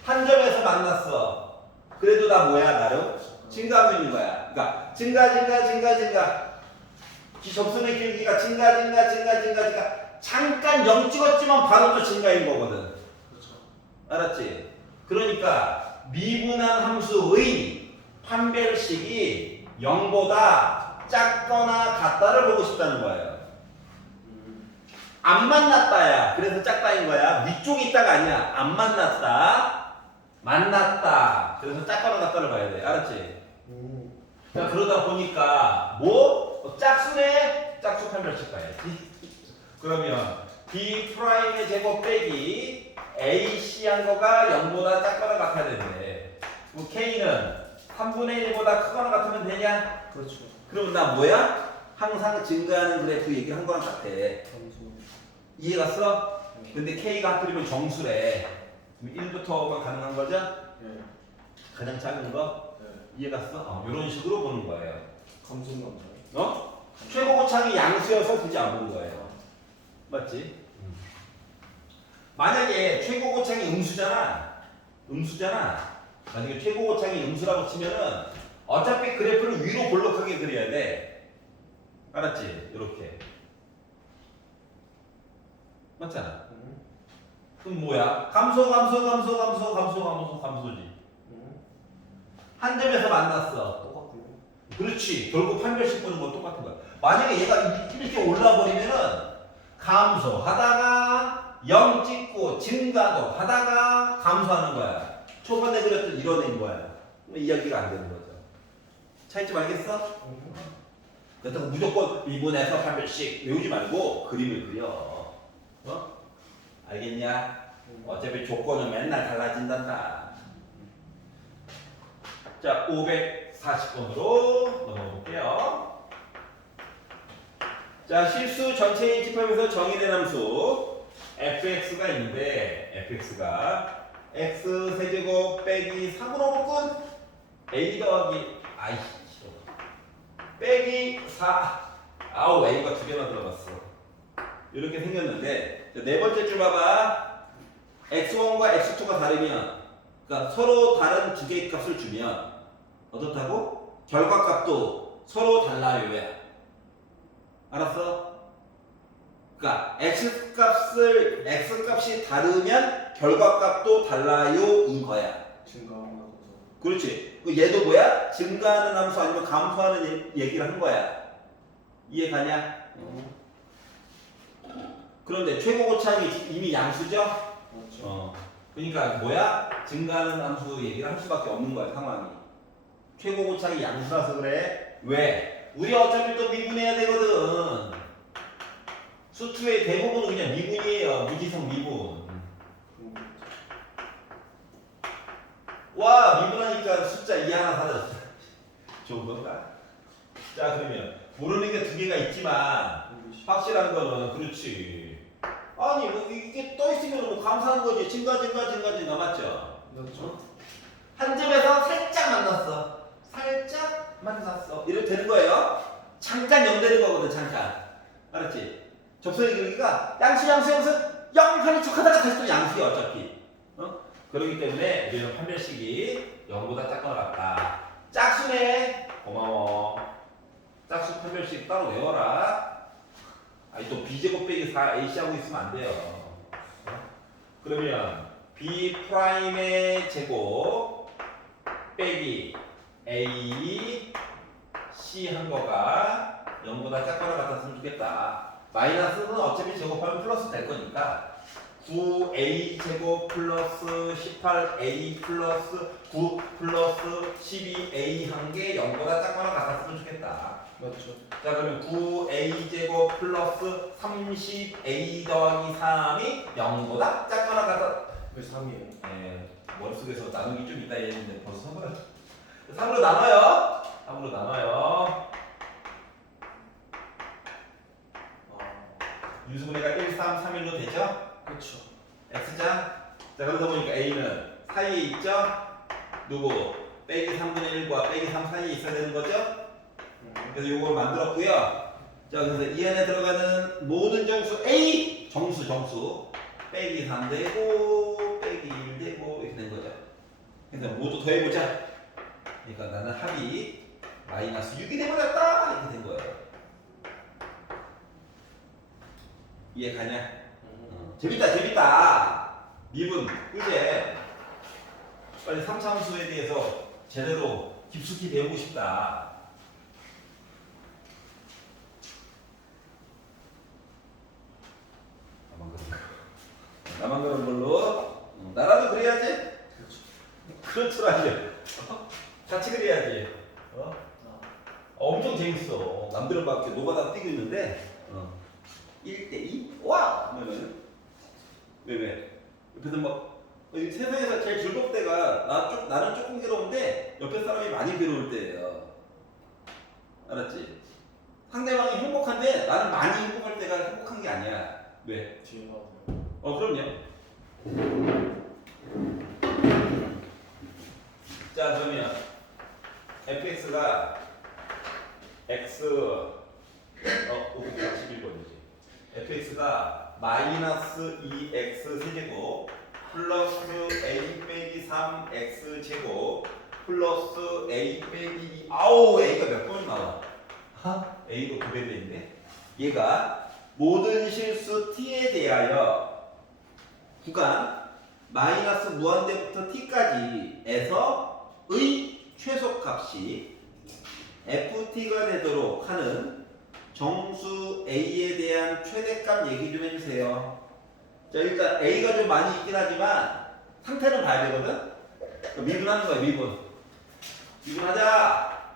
한 점에서 만났어. 그래도 다 뭐야 나름? 증가하고 있는 거야. 그러니까 증가. 접선의 길기가 증가. 잠깐 0 찍었지만 바로 또 증가인 거거든. 그렇죠. 알았지? 그러니까 미분한 함수의 판별식이 0보다 작거나 같다를 보고 싶다는 거예요. 안 만났다야. 그래서 작다인 거야. 위쪽에 있다가 아니야. 안 만났다. 만났다. 그래서 작거나 같다를 봐야 돼. 알았지? 자, 그러다 보니까 뭐? 짝수네? 짝수 판별식 봐야지. 그러면 b 프라임의 제곱 빼기 ac 한 거가 0보다 작거나 같아야 되는데 그럼 k는 3분의 1보다 크거나 같으면 되냐? 그렇죠. 그러면 나 뭐야? 항상 증가하는 그래프 얘기를 한 거랑 같아. 점수. 이해 갔어? 네. 근데 k가 하필이면 정수래. 그럼 1부터가 가능한 거죠? 네. 가장 작은 거? 네. 이해 갔어? 이런 식으로 보는 거예요. 감성 남자. 어? 최고 고창이 양수여서 굳이 안 보는 거예요. 맞지? 만약에 최고 고창이 음수잖아. 만약에 최고 고창이 음수라고 치면은 어차피 그래프를 위로 볼록하게 그려야 돼. 알았지? 이렇게. 맞잖아. 그럼 뭐야? 감소지. 한 점에서 만났어. 똑같고요. 그렇지. 결국 판별식 보는 건 똑같은 거야. 만약에 얘가 이렇게 올라버리면은 감소하다가 0 찍고 증가도 하다가 감소하는 거야. 초반에 그렸던 이런 애인 거야. 이야기가 안 되는 거죠. 차이점 알겠어? 그렇다고 무조건 미분해서 판별식 외우지 말고 그림을 그려. 어? 알겠냐? 어차피 조건은 맨날 달라진단다. 자, 540번으로 넘어가 볼게요. 자, 실수 전체 인집합에서 정의된 함수 fx가 있는데 fx가 x 세제곱 빼기 3으로 묶은 a 더하기 아이씨 싫어. 빼기 4 아우 a가 두 개나 들어갔어. 이렇게 생겼는데 네 번째 줄 봐봐. x1과 x2가 다르면 그러니까 서로 다른 두 개의 값을 주면 어떻다고? 결과값도 서로 달라요야. 알았어? 그러니까 x값이 다르면 결과값도 달라요인 거야. 증가하는 거죠. 그렇지. 얘도 뭐야? 증가하는 함수 아니면 감소하는 얘기를 한 거야. 이해가냐? 그런데 최고 고창이 이미 양수죠? 맞죠. 그러니까 뭐야? 증가하는 함수 얘기를 할 수밖에 없는 거야, 상황이. 최고 고창이 양수라서 그래. 왜? 우리 어차피 또 미분해야 되거든. 수투의 대부분은 그냥 미분이에요. 무지성 미분. 와, 미분하니까 숫자 2 하나 사라졌어. 좋은 건가? 자, 그러면 모르는 게 두 개가 있지만 확실한 거는 그렇지. 아니, 뭐 이게 떠 있으면 뭐 감사한 거지. 증가 맞죠? 맞죠. 한 점에서 살짝 만났어. 이렇게 되는 거예요. 잠깐 연되는 거거든, 잠깐. 알았지? 접선의 길이가 양수 0 하는 척 하다가 다시 또 양수야, 어차피. 그렇기 때문에 우리는 판별식이 0보다 작거나 같다. 짝수네. 고마워. 짝수 판별식 따로 외워라. 아니 또 b제곱 빼기 4ac 하고 있으면 안 돼요. 그러면 b 프라임의 제곱 빼기 a c 한 거가 0보다 작거나 같았으면 좋겠다. 마이너스는 어차피 제곱하면 플러스 될 거니까 9a 제곱 플러스 18a 플러스 9 플러스 12a 한 게 0보다 작거나 같았으면 좋겠다. 맞죠. 자 그러면 9a 제곱 플러스 30a 더하기 3이 0보다 작거나 같다. 왜 3이에요? 예, 머릿속에서 나누기 좀 이따 했는데 벌써 3으로 나눠요. 3으로 나눠요. 유수분해가 1, 3, 3, 1로 되죠? 그렇죠. X자. 자 그러다 보니까 A는 사이에 있죠? 누구? 빼기 3분의 1과 빼기 3 사이에 있어야 되는 거죠? 그래서 요걸 만들었고요. 자 그래서 이 안에 들어가는 모든 정수 A 정수 빼기 3 되고 빼기 1 되고 이렇게 된 거죠. 그래서 모두 더해보자. 그러니까 나는 합이 마이너스 6이 돼버렸다 이렇게 된 거예요. 이해 가냐? 재밌다. 미분 그제 빨리 3차함수에 대해서 제대로 깊숙이 배우고 싶다. 나만 그런 걸로 나라도 그래야지. 그렇더라지. 같이 그래야지. 엄청 재밌어. 남들은 막 이렇게 노가다 뛰고 있는데 1대2? 와! 그러면 왜? 옆에서 막 세상에서 제일 즐거울 때가 나는 조금 괴로운데 옆에 사람이 많이 괴로울 때예요. 알았지? 상대방이 행복한데 나는 많이 행복할 때가 행복한 게 아니야. 왜? 뒤에 나오세요. 그럼요. 자 그러면 fx가 x 511번이지. fx가 마이너스 2x 세제곱 플러스 a 빼기 3x 제곱 플러스 a 빼기 2 아우 a가 몇 번 나와? a도 9배 되는데 얘가 모든 실수 t에 대하여 구간 마이너스 무한대부터 t까지에서의 최소값이 ft가 되도록 하는 정수 a에 대한 최대값 얘기 좀 해주세요. 자 일단 a가 좀 많이 있긴 하지만 상태는 봐야 되거든. 미분하는 거야. 미분하자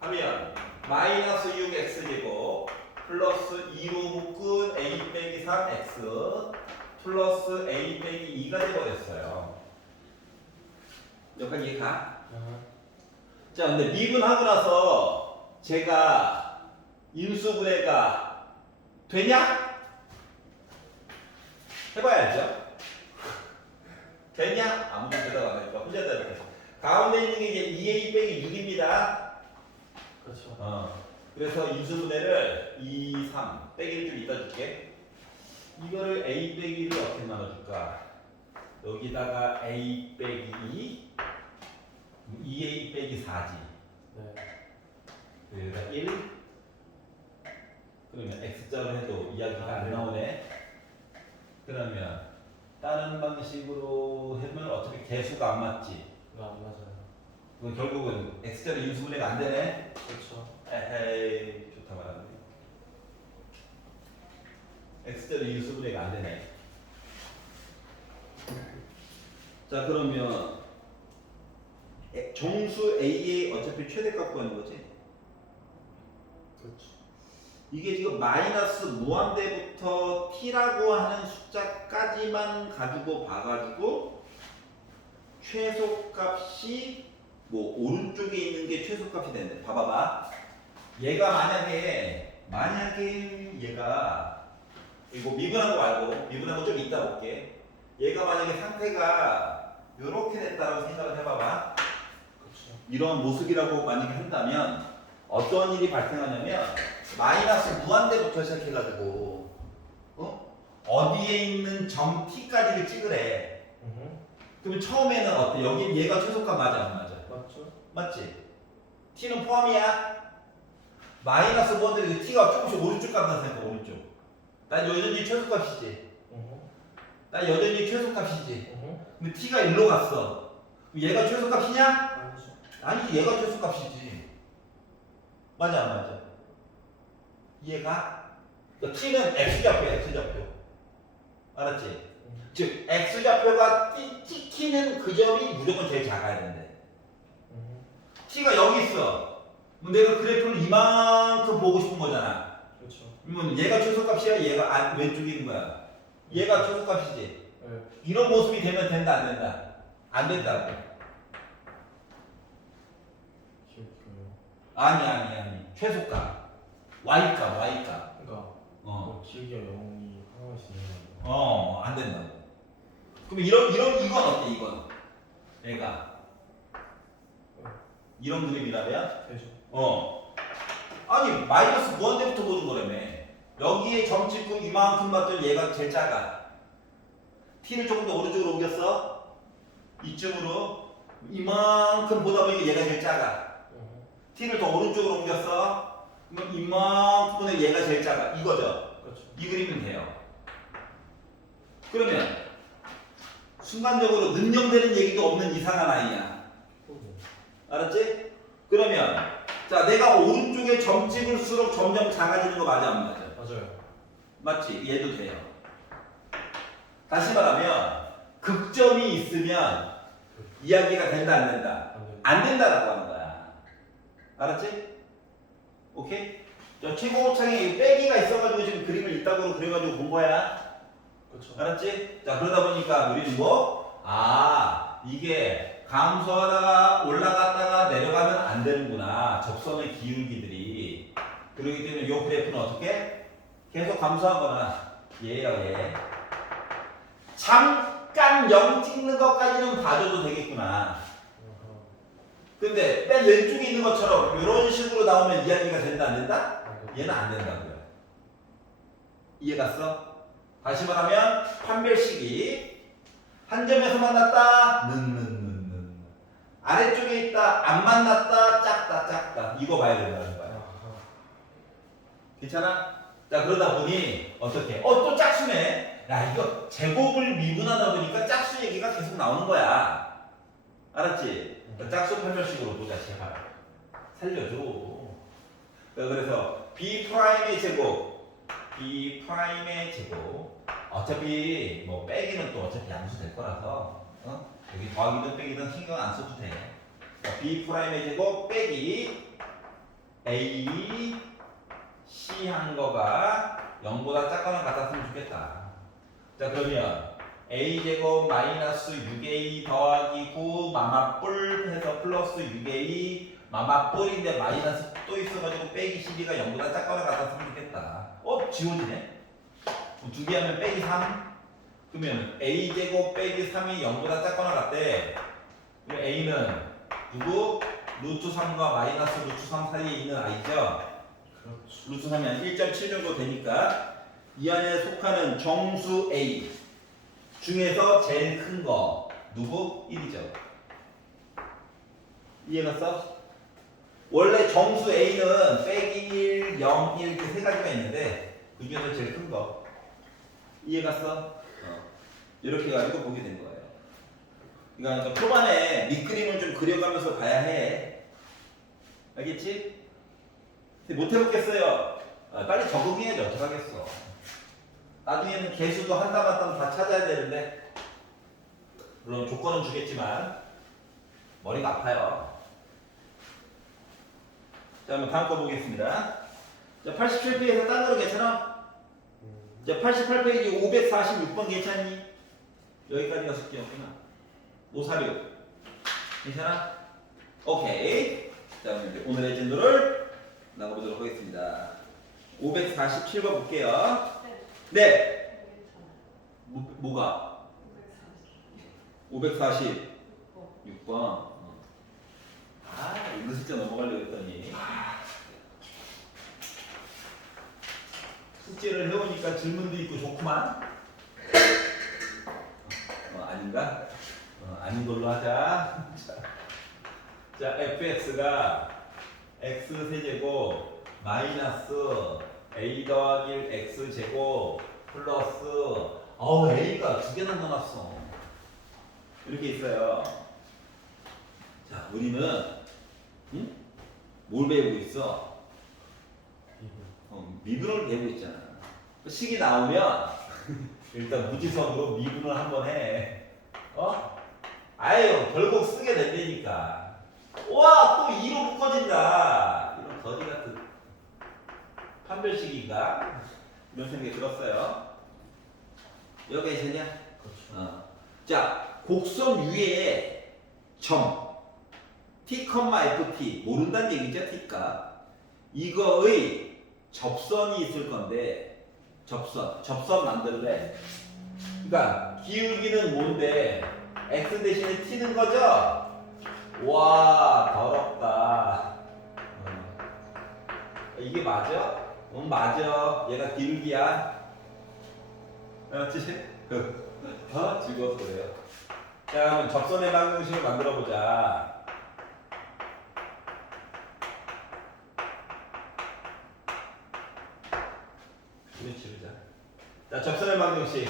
하면 마이너스 6x제곱 플러스 2로 묶은 a 빼기 3x 플러스 a 빼기 2가 돼버렸어요. 여기까지 이해가? 자 근데 미분하고 나서 제가 인수분해가 되냐? 해봐야죠. 되냐? 아무도 대답 안 하니까 혼자 대답했어. 가운데 있는 게 이제 2a 빼기 6입니다. 그렇죠. 그래서 인수분해를 2, 3 빼기를 좀 이따 줄게. 이거를 a 빼기를 어떻게 나눠줄까? 여기다가 a 빼기 2 2a 빼기 4지. 네. 여기다 1 그러면 x자로 해도 이야기가 안 나오네. 그러면 다른 방식으로 하면 어차피 개수가 안 맞지. 이거 안 맞아요. 그럼 결국은 x자로 인수분해가 안 되네. 그렇죠. 에헤이 좋다 말았네. x자로 인수분해가 안 되네. 자 그러면 정수 a의 어차피 최대값 구하는 거지. 그렇죠. 이게 지금 마이너스 무한대부터 t라고 하는 숫자까지만 가지고 봐가지고 최소값이 뭐 오른쪽에 있는 게 최소값이 되는데 봐봐봐. 얘가 만약에 얘가 이거 미분한 거 말고 미분한 거 좀 이따 볼게. 얘가 만약에 상태가 이렇게 됐다고 생각을 해봐봐. 그렇죠. 이런 모습이라고 만약에 한다면 어떤 일이 발생하냐면 마이너스 무한대부터 시작해가지고 어디에 있는 점 t까지를 찍으래. 그러면 처음에는 어때? 여기 얘가 최소값 맞아 안 맞아? 맞죠? 맞지? t는 포함이야? 마이너스 번들이 t가 조금씩 오른쪽 간다 생각해. 오른쪽. 난 여전히 최소값이지. 난 여전히 최소값이지. 근데 t가 1로 갔어. 그럼 얘가 최소값이냐? 아니죠. 아니지, 얘가 최소값이지. 맞아, 안 맞아? 얘가 t는 x좌표야, x좌표. 알았지? 즉 x좌표가 찍히는 그 점이 무조건 제일 작아야 된대. t가 여기 있어. 그럼 내가 그래프를 이만큼 보고 싶은 거잖아. 그렇죠. 그러면 얘가 최소값이야, 얘가 왼쪽에 있는 거야. 얘가 최소값이지. 네. 이런 모습이 되면 된다, 안 된다? 안 된다고. 기억해요. 아니. 최소값. y값. 그러니까 어. 뭐 기억이가 0이 하나씩 있는 거. 안 된다고. 그럼 이건 어때, 이건? 얘가. 이런 그림이라면? 되죠. 아니, 마이너스 무한대부터 보는 거라며. 여기에 점 찍고 이만큼 봤더니 얘가 제일 작아. t를 조금 더 오른쪽으로 옮겼어. 이쪽으로. 이만큼 보다 보니까 얘가 제일 작아. t를 더 오른쪽으로 옮겼어. 그럼 이만큼은 얘가 제일 작아. 이거죠. 그렇죠. 이 그림은 돼요. 그러면 순간적으로 능력되는 얘기도 없는 이상한 아이야. 알았지? 그러면 자, 내가 오른쪽에 점 찍을수록 점점 작아지는 거 맞아, 안 맞아? 맞아요. 맞지? 얘도 돼요. 다시 말하면 극점이 있으면 이야기가 된다, 안 된다? 안 돼요. 안 된다라고 하는 거야. 알았지? 오케이? 저 최고창에 이 빼기가 있어가지고 지금 그림을 이따구로 그려가지고 본 거야. 그렇죠. 알았지? 자, 그러다 보니까 우리는 뭐? 이게 감소하다가 올라갔다가 내려가면 안 되는구나. 접선의 기울기들이. 그렇기 때문에 이 그래프는 어떻게? 계속 감소하거나 얘예요, 얘. 잠깐 0 찍는 것까지는 봐줘도 되겠구나. 근데 맨 왼쪽에 있는 것처럼 이런 식으로 나오면 이야기가 된다, 안 된다? 얘는 안 된다고요. 이해 갔어? 다시 말하면 판별식이 한 점에서 만났다, 아래쪽에 있다, 안 만났다, 작다. 이거 봐야 된다는 거야. 괜찮아? 자, 그러다 보니 어떻게? 또 짝수네. 야, 이거 제곱을 미분하다 보니까 짝수 얘기가 계속 나오는 거야. 알았지? 짝수 판별식으로 보자, 제발. 살려줘. 그래서 B'의 제곱, B'의 제곱. 어차피 뭐 빼기는 또 어차피 양수 될 거라서 여기 더하기든 빼기든 신경 안 써도 돼. B'의 제곱 빼기 A, C 한 거가 0보다 작거나 같았으면 좋겠다. 자, 그러면 A제곱 마이너스 6A 더하기 9 마마뿔 해서 플러스 6A 마마뿔인데 마이너스 또 있어가지고 빼기 12가 0보다 작거나 같았으면 좋겠다. 지워지네? 두 개 하면 빼기 3. 그러면 A제곱 빼기 3이 0보다 작거나 같대. 그럼 A는 누구? 루트 3과 마이너스 루트 3 사이에 있는 I죠? 그렇죠. 루트 3이 한 1.7 정도 되니까 이 안에 속하는 정수 A 중에서 제일 큰 거 누구? 1이죠. 이해갔어? 원래 정수 A는 빼기 1, 0, 1 이렇게 세 가지가 있는데 그 중에서 제일 큰 거. 이해갔어? 이렇게 가지고 보게 된 거예요. 그러니까 초반에 밑그림을 좀 그려가면서 봐야 해. 알겠지? 못 해보겠어요. 빨리 적응해야지 어떡하겠어. 나중에는 개수도 한 땀 한 땀 다 찾아야 되는데 물론 조건은 주겠지만 머리가 아파요. 자, 한번 다음 거 보겠습니다. 자, 87페이지에서 딴 거로 괜찮아? 자, 88페이지 546번 괜찮니? 여기까지가 숙제였구나. 546 괜찮아? 오케이. 자, 그럼 이제 오늘의 진도를 나가보도록 하겠습니다. 547번 볼게요. 네. 뭐가? 546번. 이거 진짜 넘어가려고 했더니 숙제를 해오니까 질문도 있고 좋구만. 아닌가? 아닌 걸로 하자. 자, fx가 x 세제곱 마이너스 a 더하기 1 x 제곱 플러스 a가 두 개나 넣어놨어. 이렇게 있어요. 자, 우리는 응? 뭘 배우고 있어? 미분을 배우고 있잖아. 식이 나오면 일단 무지성으로 미분을 한번 해. 아유, 결국 쓰게 된다니까. 와, 또 2로 묶어진다. 이런 거지 같은 판별식인가? 이런 생각이 들었어요. 여기 있으냐? 그렇죠. 자, 곡선 위에 점 t, ft 모른다는 얘기죠, t값. 이거의 접선이 있을 건데 접선 만들래. 그러니까 기울기는 뭔데 x 대신에 t는 거죠? 와, 더럽다. 이게 맞아? 응, 맞아. 얘가 기울기야. 알았지? 죽었어요. 자, 그럼 접선의 방정식을 만들어 보자. 치르자. 자, 접선의 방정식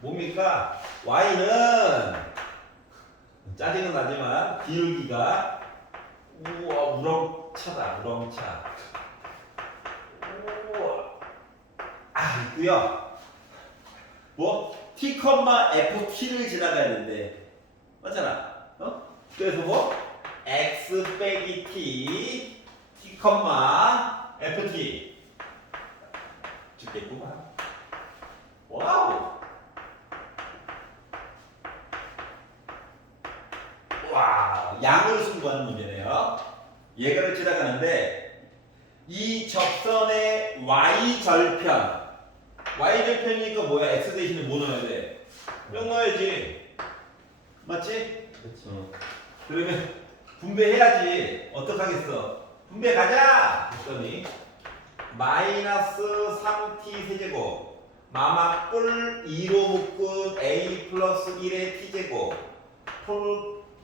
뭡니까? y는 짜증은 나지만 기울기가 우와 우렁차다. 우렁차. 우와. 있고요. 뭐 t, ft를 지나가야 되는데 맞잖아. 그래서 뭐 x 빼기 t, t, ft 죽겠구만. 와우. 와, 양을 승부하는 문제네요. 얘가를 지나가는데 이 접선의 y절편이니까 뭐야? x 대신에 뭐 넣어야 돼? 0 넣어야지. 맞지? 그렇죠. 그러면 분배해야지. 어떡하겠어? 분배 가자. 그랬더니 마이너스 3t 세제곱 마마뿔 2로 묶은 a 플러스 1의 t제곱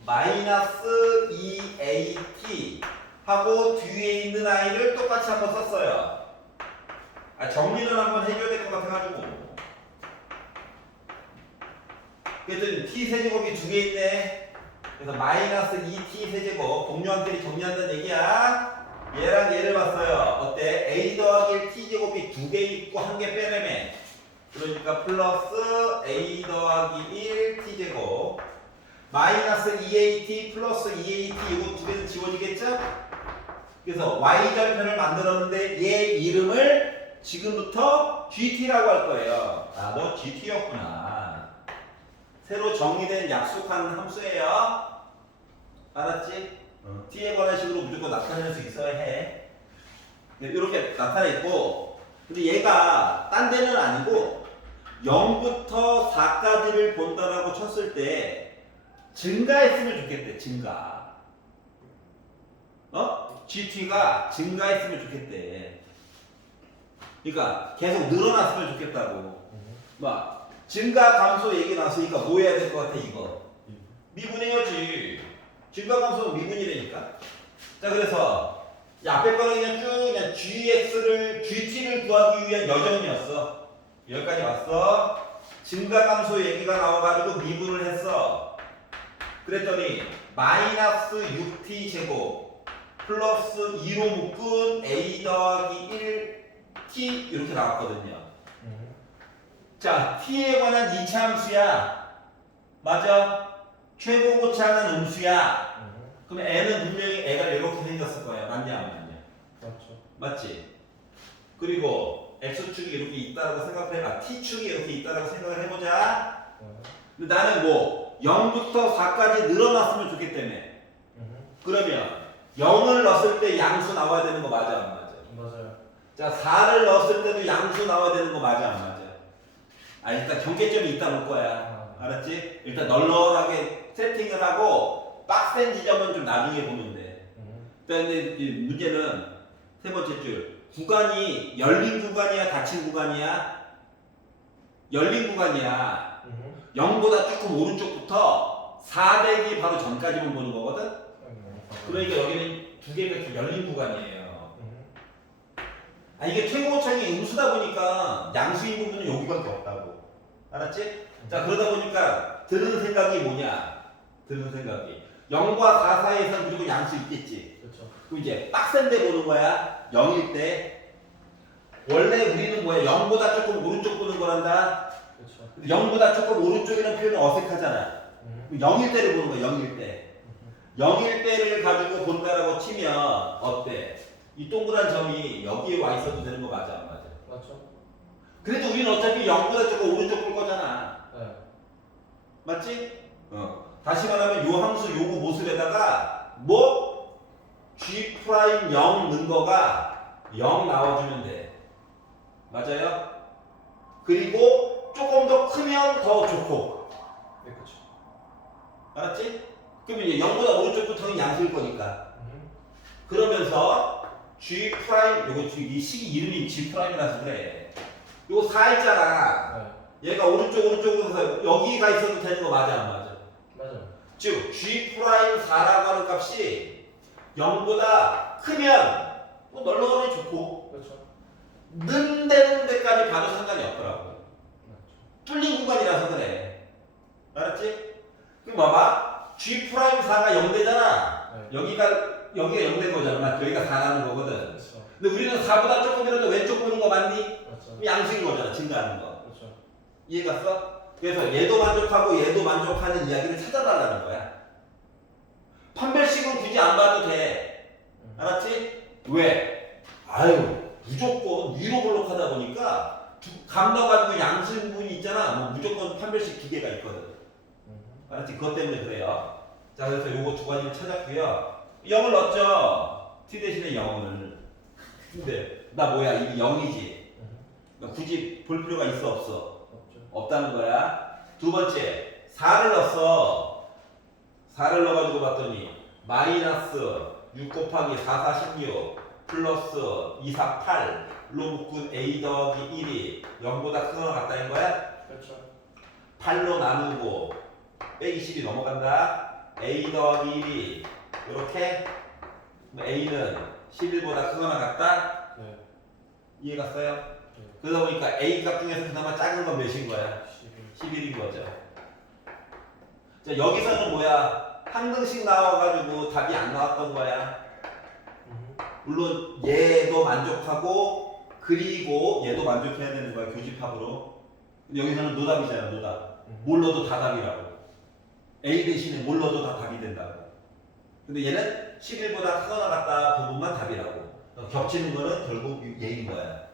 마이너스 2at 하고 뒤에 있는 i를 똑같이 한번 썼어요. 정리는 한번 해줘야 될 것 같아가지고. 그랬더니 t 세제곱이 두 개 있네. 그래서 마이너스 2t 세제곱 동료한테 정리한다는 얘기야. 얘랑 얘를 봤어요. 어때? a 더하기 1 t제곱이 두 개 있고 한 개 빼내매. 그러니까 플러스 a 더하기 1 t제곱 마이너스 2at 플러스 2at 이거 두 개는 지워지겠죠? 그래서 y절편을 만들었는데 얘 이름을 지금부터 gt라고 할 거예요. 너 gt였구나. 새로 정의된 약속한 함수예요. 알았지? t에 관한 식으로 무조건 나타낼 수 있어야 해. 이렇게 나타나 있고, 근데 얘가 딴 데는 아니고 0부터 4까지를 본다라고 쳤을 때 증가했으면 좋겠대. 증가. GT가 증가했으면 좋겠대. 그러니까 계속 늘어났으면 좋겠다고. 막 증가 감소 얘기 나왔으니까 뭐 해야 될 것 같아 이거? 미분해야지. 증가 감소는 미분이라니까. 자, 그래서 앞에 거는 그냥 GT를 구하기 위한 여정이었어. 여기까지 왔어. 증가 감소 얘기가 나와가지고 미분을 했어. 그랬더니 마이너스 6t 제곱 플러스 2로 묶은 a 더하기 1t 이렇게 나왔거든요. 자, t에 관한 2차 함수야. 맞아? 최고고차는 음수야. 그럼 애는 분명히 애가 이렇게 생겼을 거야. 맞냐 안 맞냐? 맞죠. 맞지? 그리고 x축이 이렇게 있다라고 생각해. t축이 이렇게 있다라고 생각을 해보자. 근데 나는 뭐 0부터 4까지 늘어났으면 좋겠다며. 그러면 0을 넣었을 때 양수 나와야 되는 거 맞아 안 맞아? 맞아요. 자, 4를 넣었을 때도 양수 나와야 되는 거 맞아 안 맞아? 일단 경계점이 있다 볼 거야. 알았지? 일단 널널하게 세팅을 하고 빡센 지점은 좀 나중에 보면 돼. 근데 문제는 세 번째 줄 구간이 열린 구간이야 닫힌 구간이야? 열린 구간이야. 0보다 조금 오른쪽부터 4대기 바로 전까지만 보는 거거든? 그러니까 여기는 두 개가 열린 구간이에요. 아 이게 최고차이 음수다 보니까 양수인 부분은 여기밖에 없다고. 알았지? 자 그러다 보니까 드는 생각이 뭐냐? 드는 생각이 0과 4 사이에서는 무조건 양수 있겠지. 그렇죠. 그럼 이제 빡센데 보는 거야. 0일 때 원래 우리는 뭐야? 0보다 조금 오른쪽 보는 거란다. 그렇죠. 0보다 조금 오른쪽이라는 표현은 어색하잖아. 0일 때를 보는 거야. 0일 때. 0일 때를 가지고 본다라고 치면 어때? 이 동그란 점이 여기에 와 있어도 되는 거 맞아 안 맞아? 맞죠? 그래도 우리는 어차피 0보다 조금 오른쪽 볼 거잖아. 네. 맞지? 다시 말하면 요 함수 요거 모습에다가 뭐 G 프라임 0 넣은 거가 0 나와주면 돼. 맞아요? 그리고 조금 더 크면 더 좋고. 네, 그렇죠. 알았지? 그러면 이제 0보다 오른쪽부터는 양수일 거니까. 그러면서 G 프라임 요거 이 식이 이름이 G 프라임이라서 그래. 요거 4 있잖아. 네. 얘가 오른쪽으로 해서 여기가 있어도 되는 거 맞아 안 맞아? 맞아요. 즉 G 프라임 4라고 하는 값이 0보다 크면 뭐 널널하니 좋고 그렇죠. 는되는 데까지 봐도 상관이 없더라고. 맞죠. 뚫린 구간이라서 그래. 알았지? 그럼 봐봐. G 프라임 4가 0되잖아. 네. 여기가 0된 거잖아. 맞죠? 여기가 4라는 거거든. 그렇죠. 근데 우리는 4보다 조금이라도 왼쪽 보는 거 맞니? 맞죠. 그럼 양수인 거잖아. 증가하는 거. 그렇죠. 이해갔어? 그래서 얘도 만족하고 얘도 만족하는 이야기를 찾아달라는 거야. 판별식은 굳이 안 봐도 돼. 알았지? 왜? 아유 무조건 위로 블록하다 보니까 감 넣어가지고 양수분이 있잖아. 뭐 무조건 판별식 기계가 있거든. 알았지? 그것 때문에 그래요. 자 그래서 요거 두 가지를 찾았고요. 0을 넣었죠. t 대신에 0을. 근데 나 뭐야 이게 0이지. 굳이 볼 필요가 있어 없어? 없죠. 없다는 거야. 두 번째 4를 넣었어. 4를 넣어가지고 봤더니 마이너스 6 곱하기 4, 4, 16 플러스 2, 4, 8로 묶은 a 더하기 1이 0보다 크거나 같다는 거야. 그렇죠. 8로 나누고 빼기 10이 넘어간다. a 더하기 1이 이렇게 a는 11보다 크거나 같다. 네. 이해갔어요? 네. 그러다 보니까 a 값 중에서 그나마 작은 건 몇인 거야? 11. 11인 거죠. 자, 여기서는 뭐야? 한 등씩 나와가지고 답이 안 나왔던 거야. 물론 얘도 만족하고 그리고 얘도 만족해야 되는 거야. 교집합으로. 근데 여기서는 노답이잖아. 노답. 뭘 넣어도 다 답이라고. A 대신에 뭘 넣어도 다 답이 된다고. 근데 얘는 11보다 크거나 같다 부분만 답이라고. 겹치는 거는 결국 얘인 거야.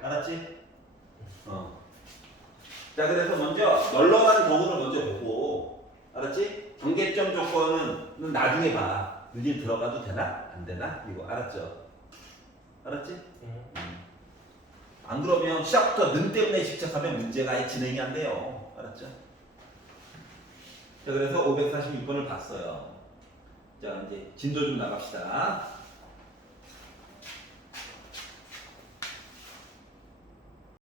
알았지? 자 그래서 먼저 널널한 경우를 먼저 보고 알았지? 경계점 조건은 나중에 봐. 여기 들어가도 되나? 안 되나? 이거 알았죠? 알았지? 안 그러면 시작부터 는 때문에 집착하면 문제가 아예 진행이 안 돼요. 알았죠? 자 그래서 546번을 봤어요. 자 이제 진도 좀 나갑시다.